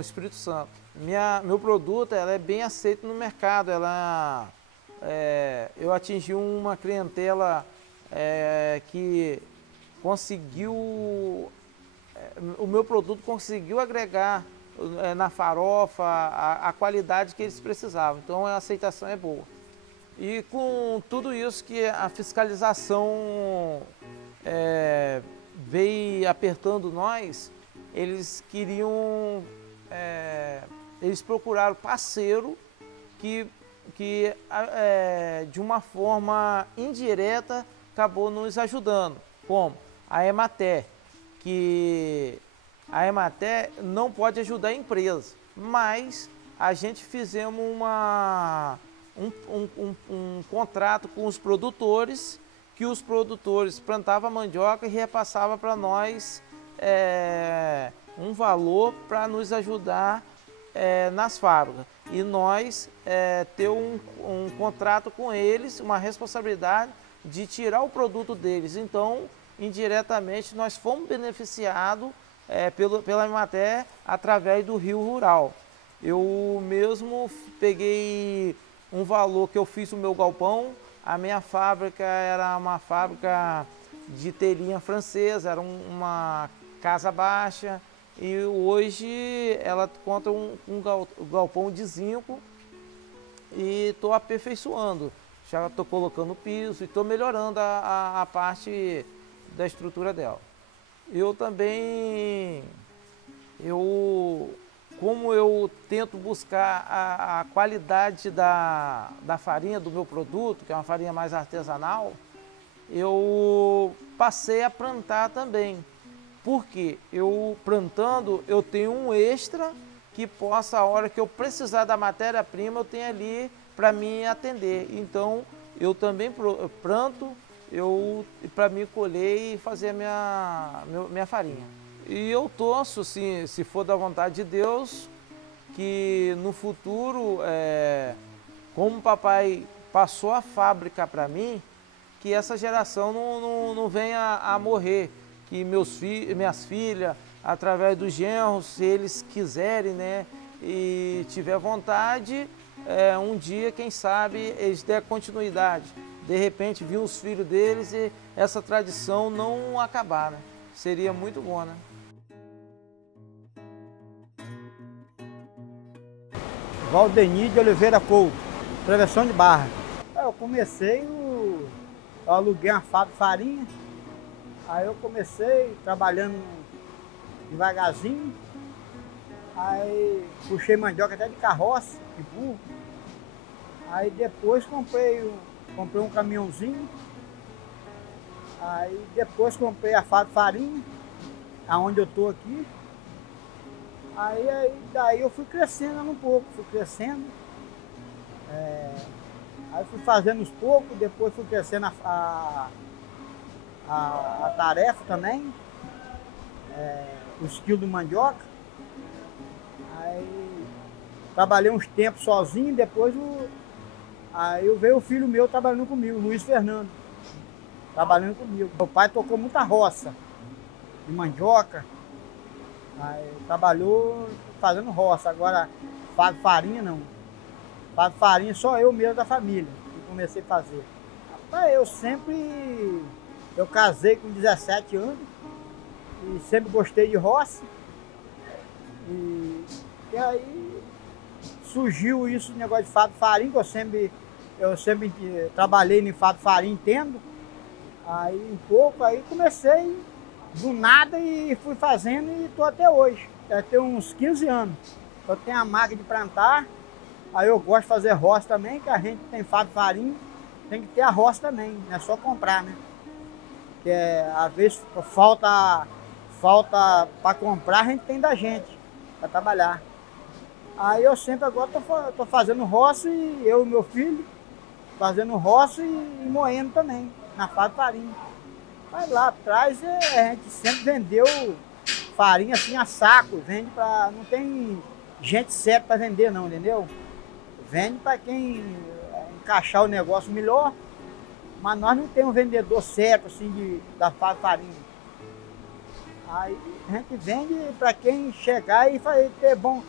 Espírito Santo. Meu produto é bem aceito no mercado. Eu atingi uma clientela que conseguiu, o meu produto conseguiu agregar na farofa a qualidade que eles precisavam. Então a aceitação é boa. E com tudo isso que a fiscalização veio apertando nós, eles queriam, eles procuraram parceiro que de uma forma indireta acabou nos ajudando, como a Emater, que a Emater não pode ajudar a empresa, mas a gente fizemos um contrato com os produtores, que os produtores plantavam mandioca e repassavam para nós um valor para nos ajudar nas fábricas. E nós ter um contrato com eles, uma responsabilidade de tirar o produto deles. Então, indiretamente, nós fomos beneficiados pela Emater através do Rio Rural. Eu mesmo peguei um valor que eu fiz o meu galpão. A minha fábrica era uma fábrica de telhinha francesa, era uma casa baixa, e hoje ela conta um galpão de zinco e estou aperfeiçoando. Já estou colocando piso e estou melhorando a parte da estrutura dela. Eu também, como eu tento buscar a qualidade da farinha do meu produto, que é uma farinha mais artesanal, eu passei a plantar também. Porque eu plantando, eu tenho um extra que possa, a hora que eu precisar da matéria-prima, eu tenho ali para me atender. Então, eu também planto para me colher e fazer a minha farinha. E eu torço, se for da vontade de Deus, que no futuro, como o papai passou a fábrica para mim, que essa geração não venha a morrer. Que minhas filhas, através dos genros, se eles quiserem, né, e tiver vontade, um dia, quem sabe, eles der continuidade. De repente, vir os filhos deles e essa tradição não acabar, né? Seria muito bom, né? Valdenir de Oliveira Couto, Travessão de Barra. Eu comecei, eu aluguei uma fábrica de farinha. Aí eu comecei trabalhando devagarzinho, aí puxei mandioca até de carroça, de burro. Aí depois comprei um caminhãozinho, aí depois comprei a fábrica de farinha, aonde eu estou aqui. Daí eu fui crescendo um pouco, aí fui fazendo uns poucos, depois fui crescendo a tarefa também, os quilos de mandioca. Aí trabalhei uns tempos sozinho, depois aí veio o filho meu trabalhando comigo, Luiz Fernando, trabalhando comigo. Meu pai tocou muita roça de mandioca, aí trabalhou fazendo roça. Agora faz farinha não, faz farinha só eu mesmo da família que comecei a fazer. Rapaz, eu casei com 17 anos e sempre gostei de roça. E aí surgiu isso, o negócio de farinha, que eu sempre eu sempre trabalhei em fábrica de farinha, entendo. Aí um pouco, aí comecei do nada e fui fazendo e estou até hoje. Já tem uns 15 anos. Eu tenho a máquina de plantar, aí eu gosto de fazer roça também, que a gente tem fábrica de farinha, tem que ter a roça também, não é só comprar, né? Que às vezes falta para comprar, a gente tem da gente, para trabalhar. Aí eu sempre agora estou fazendo roça, e eu e meu filho, fazendo roça e moendo também, na fábrica de farinha. Mas lá atrás a gente sempre vendeu farinha assim a saco, vende para. Não tem gente certa para vender não, entendeu? Vende para quem encaixar o negócio melhor, mas nós não temos um vendedor certo assim da fábrica de farinha. Aí a gente vende para quem chegar e ter bom,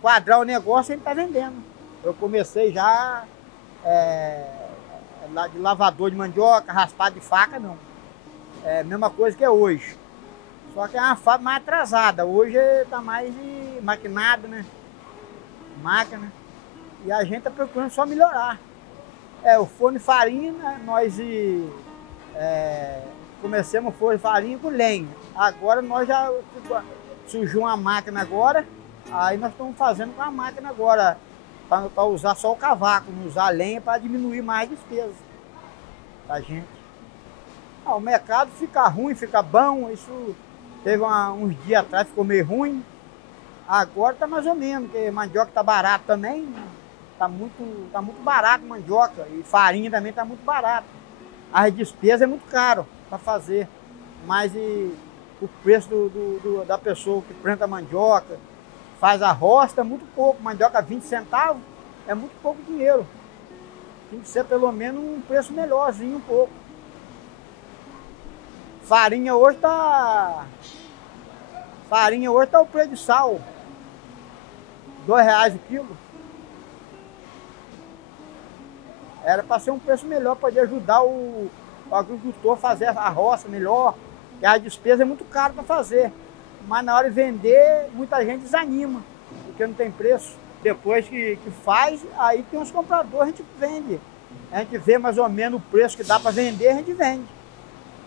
quadrar o negócio, a gente está vendendo. Eu comecei já de lavador de mandioca, raspado de faca, não. É a mesma coisa que é hoje. Só que é uma fábrica mais atrasada. Hoje está mais de maquinado, né? Máquina. E a gente está procurando só melhorar. O forno de farinha, né? Nós começamos o forno de farinha com lenha. Agora nós já surgiu uma máquina agora. Aí nós estamos fazendo com a máquina agora. Para usar só o cavaco, não usar a lenha para diminuir mais a despesa da gente. O mercado fica ruim, fica bom, isso teve uns dias atrás, ficou meio ruim. Agora está mais ou menos, porque mandioca está barato também, está muito barato mandioca, e farinha também está muito barato. As despesas é muito caro para fazer, mas o preço da pessoa que planta mandioca, faz a roça, é muito pouco, mandioca 20 centavos, é muito pouco dinheiro. Tem que ser pelo menos um preço melhorzinho um pouco. Farinha hoje tá o preço de sal, R$2 o quilo. Era para ser um preço melhor, para ajudar o agricultor a fazer a roça melhor, porque a despesa é muito cara para fazer. Mas na hora de vender, muita gente desanima, porque não tem preço. Depois que faz, aí tem uns compradores, a gente vende. A gente vê mais ou menos o preço que dá para vender, a gente vende.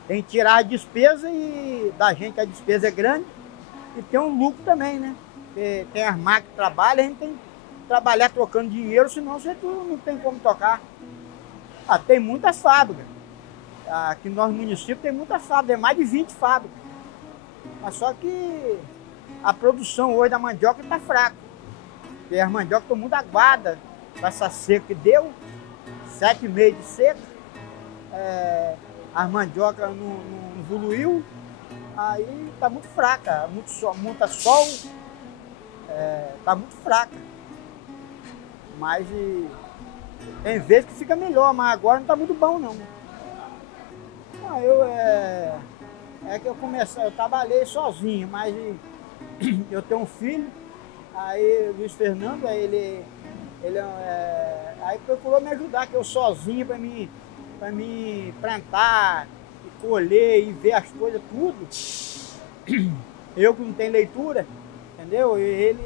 Tem que tirar a despesa e da gente a despesa é grande e tem um lucro também, né? Porque tem as máquinas que trabalham, a gente tem que trabalhar trocando dinheiro, senão você não tem como tocar. Tem muitas fábricas. Aqui no nosso município tem muitas fábricas, tem mais de 20 fábricas. Mas só que a produção hoje da mandioca está fraca. Porque as mandiocas estão muito aguadas com essa seca que deu, 7 meses de seca. As mandiocas não evoluiu, aí está muito fraca, muito sol, está muito fraca. Mas tem vezes que fica melhor, mas agora não está muito bom não. Que eu trabalhei sozinho, mas eu tenho um filho, aí Luiz Fernando, aí procurou me ajudar, que eu sozinho para mim plantar, e colher e ver as coisas tudo. Eu que não tenho leitura, entendeu? Ele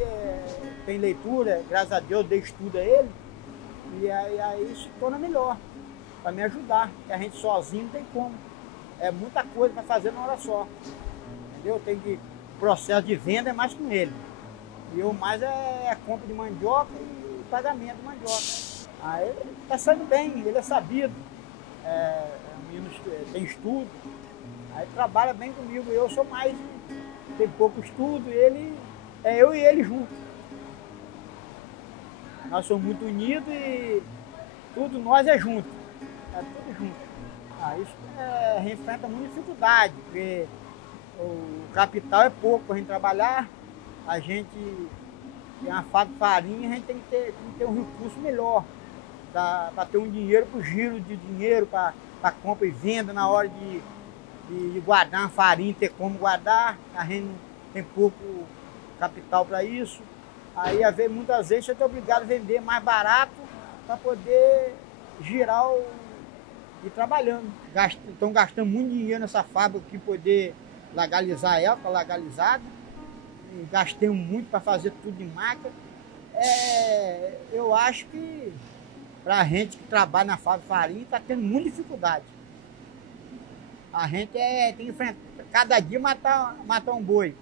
tem leitura, graças a Deus dei estudo a ele, e aí se torna melhor, para me ajudar, porque a gente sozinho não tem como. É muita coisa para fazer na hora só, entendeu? O processo de venda é mais com ele. E eu mais é a compra de mandioca e o pagamento de mandioca. Aí ele está saindo bem, ele é sabido, tem estudo, aí trabalha bem comigo. Eu sou mais, tem pouco estudo, eu e ele juntos. Nós somos muito unidos e tudo nós é junto, tudo junto. Isso a gente enfrenta muita dificuldade, porque o capital é pouco para a gente trabalhar. A gente tem uma fábrica de farinha, a gente tem que ter um recurso melhor para ter um dinheiro para o giro de dinheiro, para compra e venda na hora de guardar uma farinha, ter como guardar. A gente tem pouco capital para isso. Aí muitas vezes você é obrigado a vender mais barato para poder girar e trabalhando. Estão gastando muito dinheiro nessa fábrica para poder legalizar ela, para legalizada. Gastei muito para fazer tudo de máquina. Eu acho que para a gente que trabalha na fábrica de farinha, está tendo muita dificuldade. A gente tem que enfrentar, cada dia matar um boi.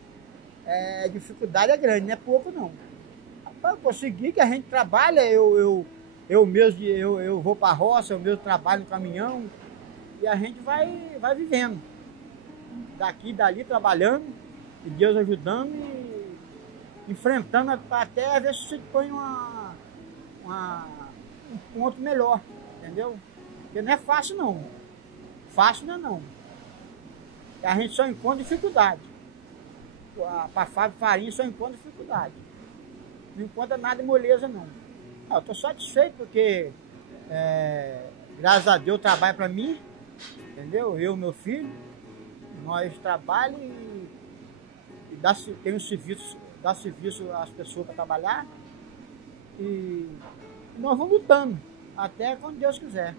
A dificuldade é grande, não é pouco não. Para conseguir que a gente trabalha, eu vou para a roça, eu mesmo trabalho no caminhão, e a gente vai vivendo. Daqui e dali trabalhando, e Deus ajudando e enfrentando até ver se se põe um ponto melhor, entendeu? Porque não é fácil não. Fácil não é não. A gente só encontra dificuldade. Para a fábrica de farinha só encontra dificuldade. Não encontra nada de moleza não. Eu estou satisfeito porque, graças a Deus, trabalho para mim, entendeu? Eu e meu filho, nós trabalhamos e tem um serviço, dá serviço às pessoas para trabalhar e nós vamos lutando até quando Deus quiser,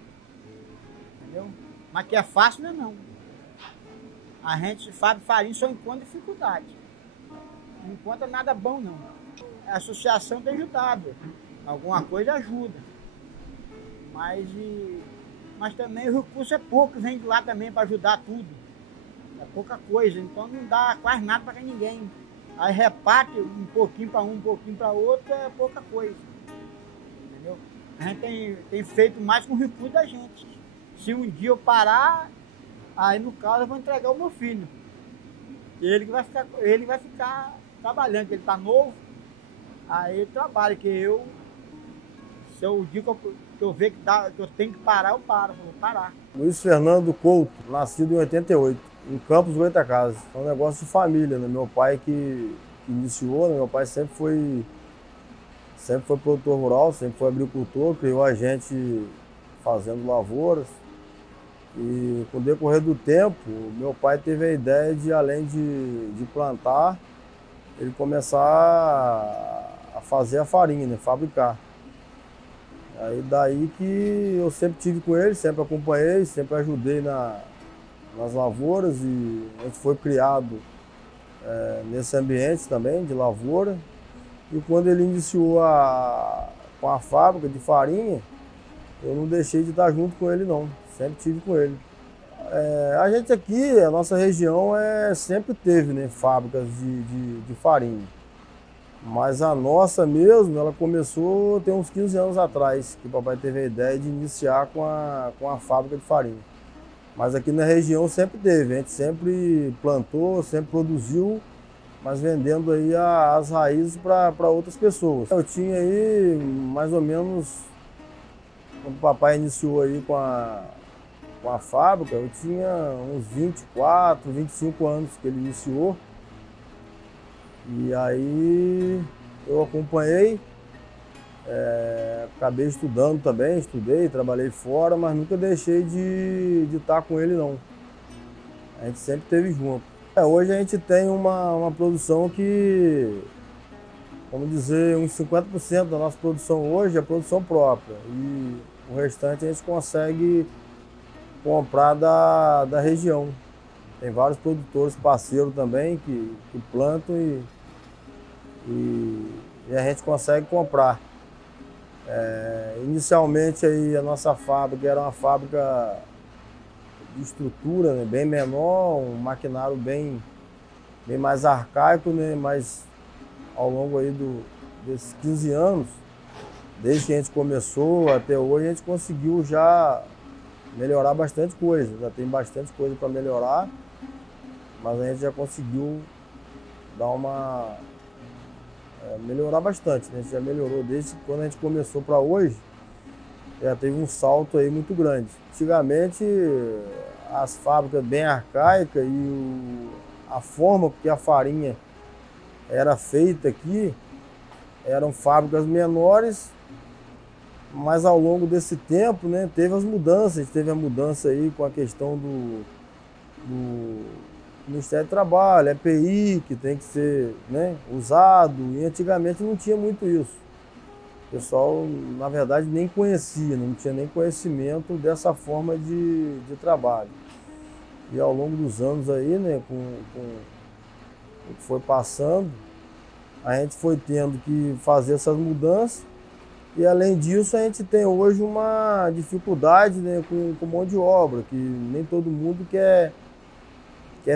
entendeu? Mas que é fácil, não é não. A gente, fábrica de farinha, só encontra dificuldade. Não encontra nada bom não. A associação tem ajudado. Alguma coisa ajuda. Mas também o recurso é pouco, vem de lá também para ajudar tudo. É pouca coisa, então não dá quase nada para ninguém. Aí reparte um pouquinho para um pouquinho para outro, é pouca coisa. Entendeu? A gente tem feito mais com o recurso da gente. Se um dia eu parar, aí no caso eu vou entregar o meu filho. Ele vai ficar trabalhando, que ele está novo. Aí ele trabalha, que se o dia que eu ver que eu tenho que parar, eu vou parar. Luiz Fernando Couto, nascido em 88, em Campos Goytacazes. É um negócio de família, né? Meu pai que iniciou, né? Meu pai sempre foi produtor rural, sempre foi agricultor, criou a gente fazendo lavouras. E com o decorrer do tempo, meu pai teve a ideia de, além de plantar, ele começar a fazer a farinha, né? Fabricar. Aí daí que eu sempre tive com ele, sempre acompanhei, sempre ajudei nas lavouras e a gente foi criado nesse ambiente também de lavoura. E quando ele iniciou com a fábrica de farinha, eu não deixei de estar junto com ele não, sempre tive com ele. A gente aqui, a nossa região sempre teve, né, fábricas de farinha. Mas a nossa mesmo, ela começou tem uns 15 anos atrás, que o papai teve a ideia de iniciar com a fábrica de farinha. Mas aqui na região sempre teve, a gente sempre plantou, sempre produziu, mas vendendo aí as raízes para outras pessoas. Eu tinha aí mais ou menos, quando o papai iniciou aí com a fábrica, eu tinha uns 24, 25 anos que ele iniciou. E aí eu acompanhei, acabei estudando também, estudei, trabalhei fora, mas nunca deixei de estar com ele não. A gente sempre esteve junto. Hoje a gente tem uma produção que, vamos dizer, uns 50% da nossa produção hoje é produção própria. E o restante a gente consegue comprar da região. Tem vários produtores parceiros também que plantam e a gente consegue comprar. Inicialmente aí a nossa fábrica era uma fábrica de estrutura, né, bem menor, um maquinário bem mais arcaico, né, mas ao longo aí desses 15 anos, desde que a gente começou até hoje, a gente conseguiu já melhorar bastante coisa. Já tem bastante coisa para melhorar, mas a gente já conseguiu dar melhorar bastante, né? A gente já melhorou desde quando a gente começou para hoje, já teve um salto aí muito grande. Antigamente, as fábricas bem arcaicas e a forma que a farinha era feita aqui, eram fábricas menores, mas ao longo desse tempo, né, teve as mudanças. A gente teve a mudança aí com a questão do Ministério do Trabalho, EPI, que tem que ser, né, usado, e antigamente não tinha muito isso. O pessoal, na verdade, nem conhecia, não tinha nem conhecimento dessa forma de trabalho. E ao longo dos anos aí, né, com o que foi passando, a gente foi tendo que fazer essas mudanças E além disso, a gente tem hoje uma dificuldade, né, com mão de obra, que nem todo mundo quer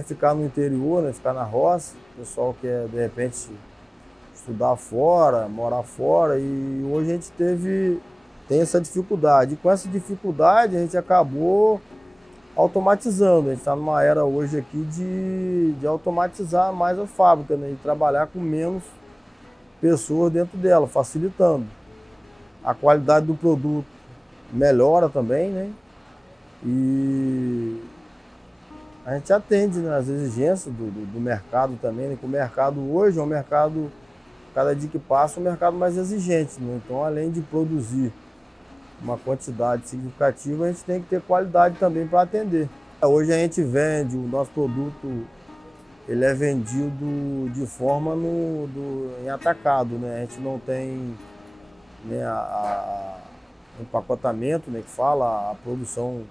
ficar no interior, né, ficar na roça. O pessoal quer, de repente, estudar fora, morar fora, e hoje a gente tem essa dificuldade. E com essa dificuldade, a gente acabou automatizando. A gente está numa era hoje aqui de automatizar mais a fábrica, né, e trabalhar com menos pessoas dentro dela, facilitando. A qualidade do produto melhora também, né? E a gente atende, né, as exigências do mercado também, né? Que o mercado hoje é um mercado, cada dia que passa, um mercado mais exigente, né? Então, além de produzir uma quantidade significativa, a gente tem que ter qualidade também para atender. Hoje a gente vende, o nosso produto, ele é vendido de forma em atacado, né? A gente não tem, né, empacotamento, né, que fala, a produção,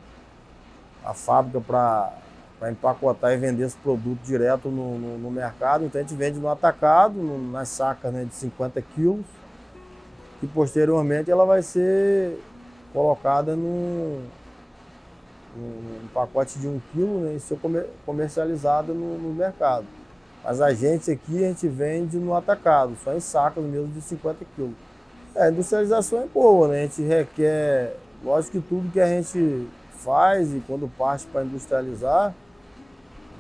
a fábrica para empacotar e vender esse produto direto no mercado. Então a gente vende no atacado, nas sacas, né, de 50 quilos, e posteriormente ela vai ser colocada num pacote de 1 quilo, né, e ser comercializada no mercado. Mas a gente vende no atacado, só em sacas mesmo de 50 quilos. A industrialização é boa, né? A gente requer, lógico que tudo que a gente faz e quando parte para industrializar,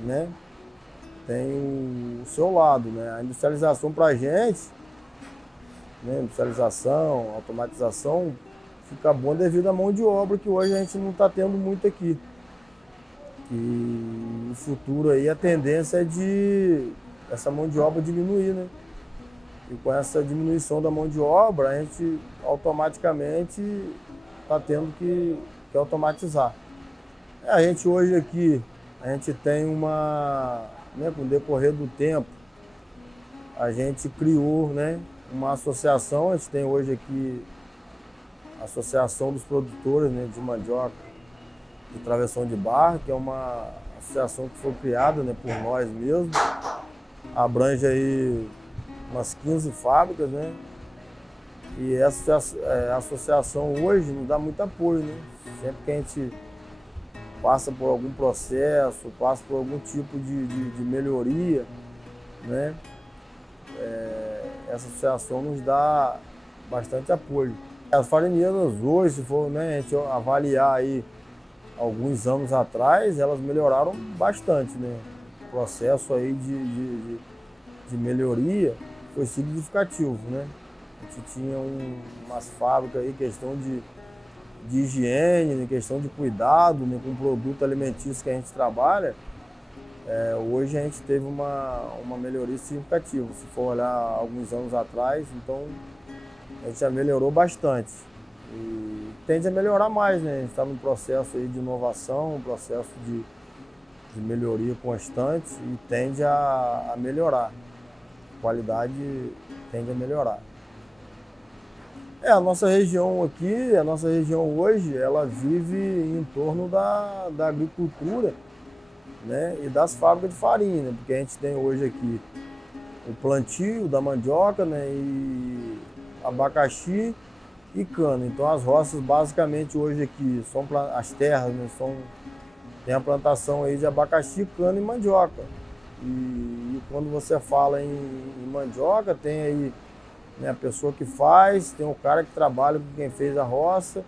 né, tem o seu lado, né? A industrialização para a gente, né, industrialização, automatização, fica bom devido à mão de obra que hoje a gente não está tendo muito aqui. E no futuro aí a tendência é de essa mão de obra diminuir, né? E com essa diminuição da mão de obra, a gente automaticamente está tendo que automatizar. A gente hoje aqui, a gente tem né, com o decorrer do tempo, a gente criou, né, uma associação. A gente tem hoje aqui a Associação dos Produtores, né, de Mandioca e Travessão de Barra, que é uma associação que foi criada, né, por nós mesmos. Abrange aí umas 15 fábricas, né? E essa associação hoje nos dá muito apoio, né? Sempre que a gente passa por algum processo, passa por algum tipo de melhoria, né? Essa associação nos dá bastante apoio. As farineiras hoje, se for, né, a gente avaliar aí alguns anos atrás, elas melhoraram bastante, né? O processo aí de melhoria foi significativo, né? A gente tinha umas fábricas aí, questão de higiene, né? Questão de cuidado, né? Com o produto alimentício que a gente trabalha. Hoje a gente teve uma melhoria significativa. Se for olhar alguns anos atrás, então a gente já melhorou bastante. E tende a melhorar mais, né? A gente está num processo aí de inovação, um processo de melhoria constante e tende a melhorar. A qualidade tende a melhorar. A nossa região aqui, a nossa região hoje, ela vive em torno da agricultura, né, e das fábricas de farinha, né, porque a gente tem hoje aqui o plantio da mandioca, né, e abacaxi e cana. Então as roças basicamente hoje aqui são as terras, né, tem a plantação aí de abacaxi, cana e mandioca. E quando você fala em mandioca, tem aí, né, a pessoa que faz, tem o cara que trabalha com quem fez a roça,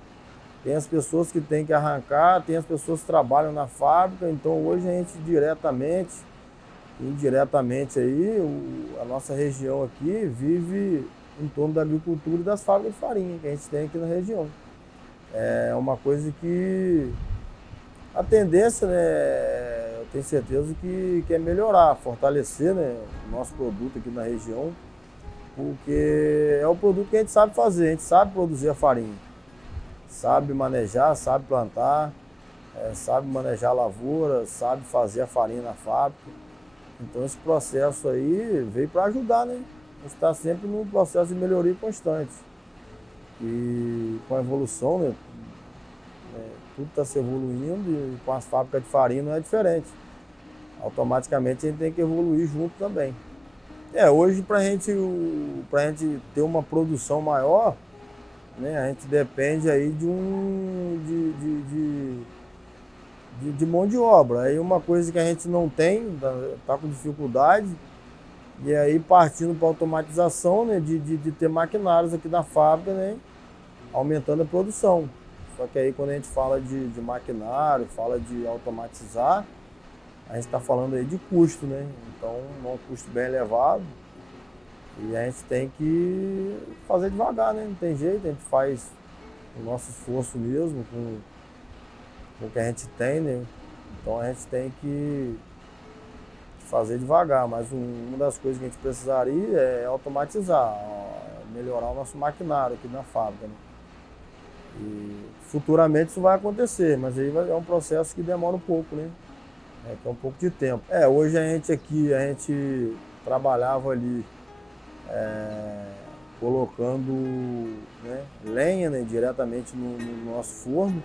tem as pessoas que têm que arrancar, tem as pessoas que trabalham na fábrica. Então hoje a gente diretamente, indiretamente aí, a nossa região aqui vive em torno da agricultura e das fábricas de farinha que a gente tem aqui na região. É uma coisa que a tendência, né, eu tenho certeza que é melhorar, fortalecer, né, o nosso produto aqui na região, porque é o produto que a gente sabe fazer, a gente sabe produzir a farinha, sabe manejar, sabe plantar, sabe manejar a lavoura, sabe fazer a farinha na fábrica. Então esse processo aí veio para ajudar, né? A gente está sempre num processo de melhoria constante. E com a evolução, né, tudo está se evoluindo, e com as fábricas de farinha não é diferente. Automaticamente a gente tem que evoluir junto também. Hoje para a gente ter uma produção maior, né? A gente depende aí de mão de obra. Aí uma coisa que a gente não tem, tá com dificuldade, e aí partindo para automatização, né? De ter maquinários aqui na fábrica, né? Aumentando a produção. Só que aí quando a gente fala de maquinário, fala de automatizar, a gente está falando aí de custo, né? Então é um custo bem elevado e a gente tem que fazer devagar, né? Não tem jeito, a gente faz o nosso esforço mesmo com o que a gente tem, né? Então a gente tem que fazer devagar, mas uma das coisas que a gente precisaria é automatizar, melhorar o nosso maquinário aqui na fábrica, né? E futuramente isso vai acontecer, mas aí é um processo que demora um pouco, né? Que é um pouco de tempo. Hoje a gente trabalhava ali colocando, né, lenha, né, diretamente no nosso forno,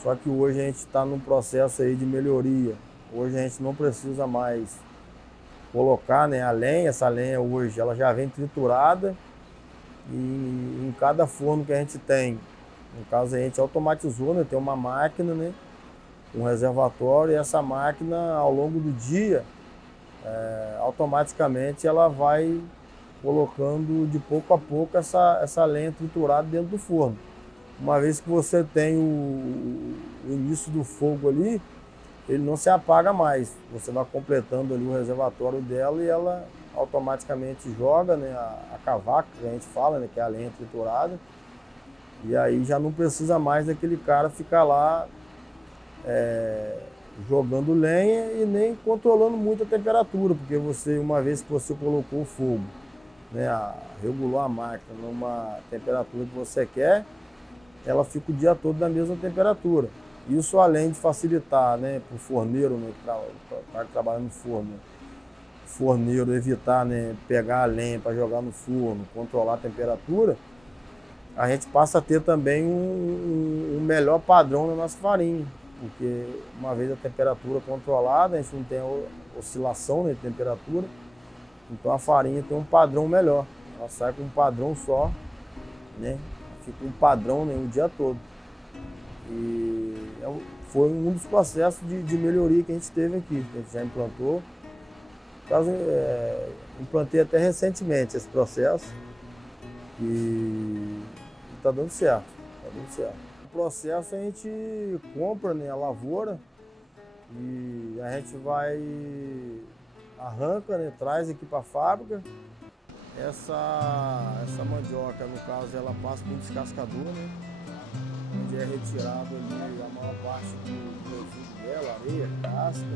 só que hoje a gente está num processo aí de melhoria. Hoje a gente não precisa mais colocar, né, a lenha. Essa lenha hoje ela já vem triturada e em cada forno que a gente tem, no caso a gente automatizou, né, tem uma máquina, né, um reservatório, e essa máquina ao longo do dia automaticamente ela vai colocando de pouco a pouco essa lenha triturada dentro do forno. Uma vez que você tem o início do fogo ali, ele não se apaga mais. Você vai completando ali o reservatório dela e ela automaticamente joga, né, a cavaca, que a gente fala, né, que é a lenha triturada, e aí já não precisa mais daquele cara ficar lá jogando lenha e nem controlando muito a temperatura, porque você, uma vez que você colocou o fogo, né, regulou a máquina numa temperatura que você quer, ela fica o dia todo na mesma temperatura. Isso, além de facilitar, né, para o forneiro, né, que trabalha no forno, o forneiro evitar, né, pegar a lenha para jogar no forno, controlar a temperatura, a gente passa a ter também um melhor padrão na nossa farinha, porque uma vez a temperatura controlada, a gente não tem oscilação, né, de temperatura, então a farinha tem um padrão melhor, ela sai com um padrão só, né, fica um padrão, né, o dia todo. E foi um dos processos de melhoria que a gente teve aqui, que a gente já implantou. No caso, implantei até recentemente esse processo e está dando certo, O processo a gente compra, né, a lavoura e a gente arranca, né, traz aqui para a fábrica. Essa mandioca, no caso, ela passa por um descascador, né, onde é retirado ali a maior parte do resíduo dela, areia, casca.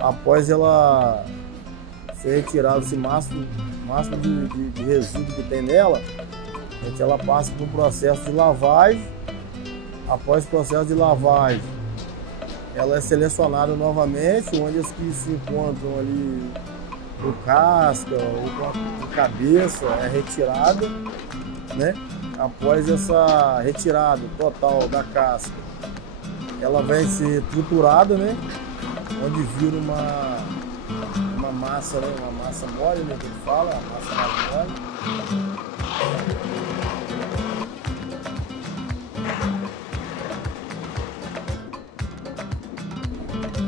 Após ela ser retirado esse máximo de resíduo que tem nela, ela passa por um processo de lavagem. Após o processo de lavagem, ela é selecionada novamente, onde as que se encontram ali com casca ou com a cabeça é retirada, né? Após essa retirada total da casca, ela vai ser triturada, né? Onde vira uma massa, né? Uma massa mole, né? Que ele fala, a massa mais mole.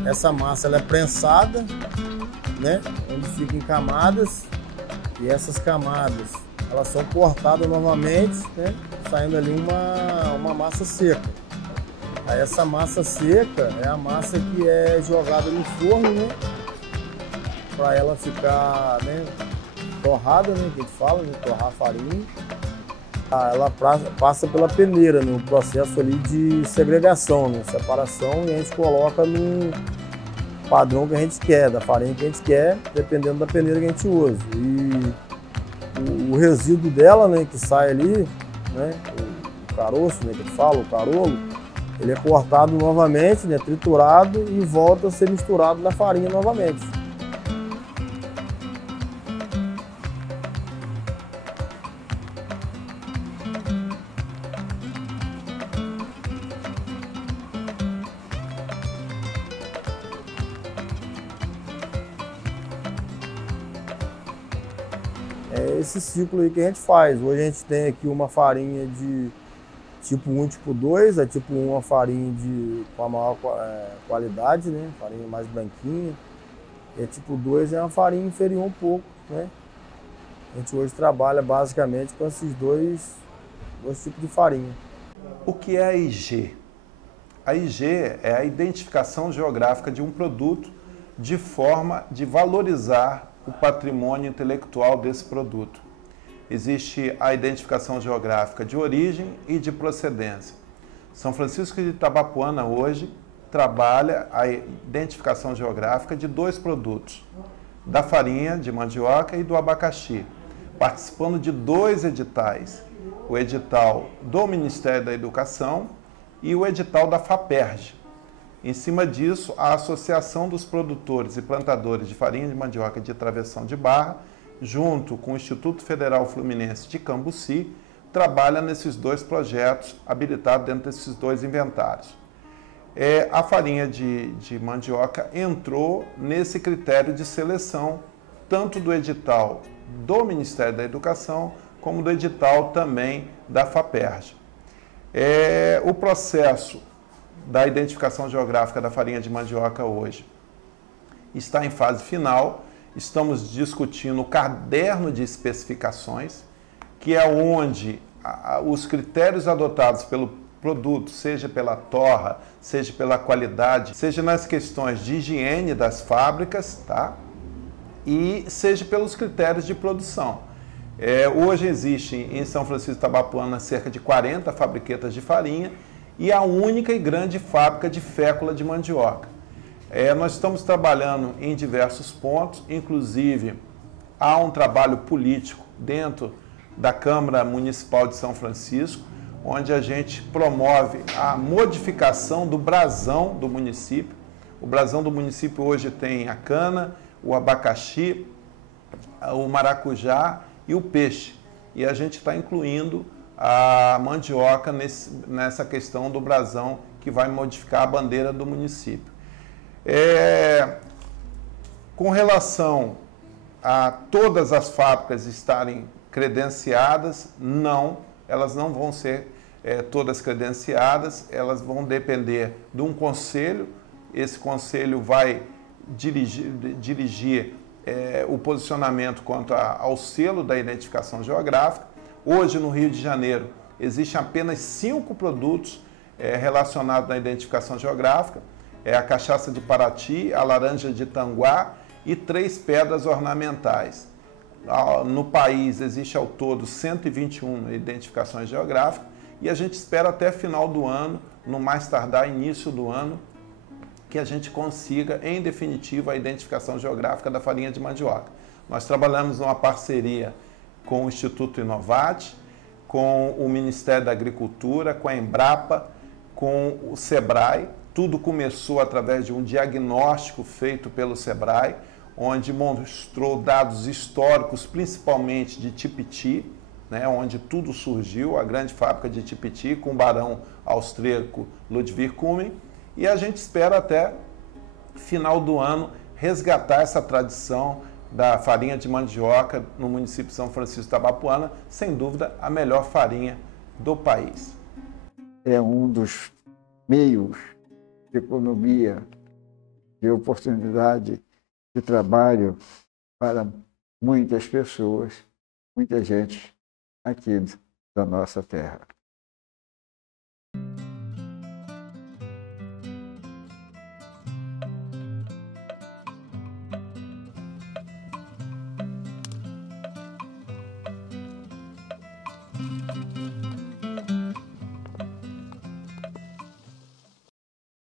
Essa massa ela é prensada, né? Onde fica em camadas, e essas camadas elas são cortadas novamente, né? Saindo ali uma massa seca. Aí essa massa seca é a massa que é jogada no forno, né? Para ela ficar, né, torrada, né? Que a gente fala, né? Torrar a farinha. Ela passa pela peneira, né? Um processo ali de segregação, né? Separação, e a gente coloca no padrão que a gente quer, da farinha que a gente quer, dependendo da peneira que a gente usa. E o resíduo dela, né? Que sai ali, né? O caroço, né? Que a gente fala, o carolo. Ele é cortado novamente, né, triturado, e volta a ser misturado na farinha novamente. É esse ciclo aí que a gente faz. Hoje a gente tem aqui uma farinha de tipo 1 e tipo 2, a tipo 1 é uma farinha com a maior qualidade, né? Farinha mais branquinha. E a tipo 2 é uma farinha inferior um pouco, né? A gente hoje trabalha basicamente com esses dois tipos de farinha. O que é a IG? A IG é a identificação geográfica de um produto de forma de valorizar o patrimônio intelectual desse produto. Existe a identificação geográfica de origem e de procedência. São Francisco de Itabapoana hoje trabalha a identificação geográfica de 2 produtos, da farinha de mandioca e do abacaxi, participando de 2 editais, o edital do Ministério da Educação e o edital da FAPERJ. Em cima disso, a Associação dos Produtores e Plantadores de Farinha de Mandioca de Travessão de Barra, junto com o Instituto Federal Fluminense de Cambuci, trabalha nesses 2 projetos habilitados dentro desses 2 inventários. A farinha de mandioca entrou nesse critério de seleção, tanto do edital do Ministério da Educação, como do edital também da FAPERJ. O processo da identificação geográfica da farinha de mandioca hoje está em fase final. Estamos discutindo o caderno de especificações, que é onde os critérios adotados pelo produto, seja pela torra, seja pela qualidade, seja nas questões de higiene das fábricas, tá? E seja pelos critérios de produção. Hoje existem em São Francisco de Itabapoana cerca de 40 fabriquetas de farinha e a única e grande fábrica de fécula de mandioca. Nós estamos trabalhando em diversos pontos, inclusive há um trabalho político dentro da Câmara Municipal de São Francisco, onde a gente promove a modificação do brasão do município. O brasão do município hoje tem a cana, o abacaxi, o maracujá e o peixe. E a gente está incluindo a mandioca nessa questão do brasão que vai modificar a bandeira do município. Com relação a todas as fábricas estarem credenciadas, não, elas não vão ser todas credenciadas, elas vão depender de um conselho. Esse conselho vai dirigir o posicionamento quanto ao selo da identificação geográfica. Hoje, no Rio de Janeiro, existem apenas 5 produtos relacionados à identificação geográfica. A cachaça de Paraty, a laranja de Tanguá e 3 pedras ornamentais. No país, existe ao todo 121 identificações geográficas e a gente espera até final do ano, no mais tardar início do ano, que a gente consiga, em definitivo, a identificação geográfica da farinha de mandioca. Nós trabalhamos numa parceria com o Instituto Inovate, com o Ministério da Agricultura, com a Embrapa, com o Sebrae. Tudo começou através de um diagnóstico feito pelo Sebrae, onde mostrou dados históricos, principalmente de Tipiti, né, onde tudo surgiu, a grande fábrica de Tipiti, com o barão austríaco Ludwig Cumming. E a gente espera até final do ano resgatar essa tradição da farinha de mandioca no município de São Francisco de Itabapoana, sem dúvida a melhor farinha do país. É um dos meios de economia, de oportunidade de trabalho para muitas pessoas, muita gente aqui da nossa terra.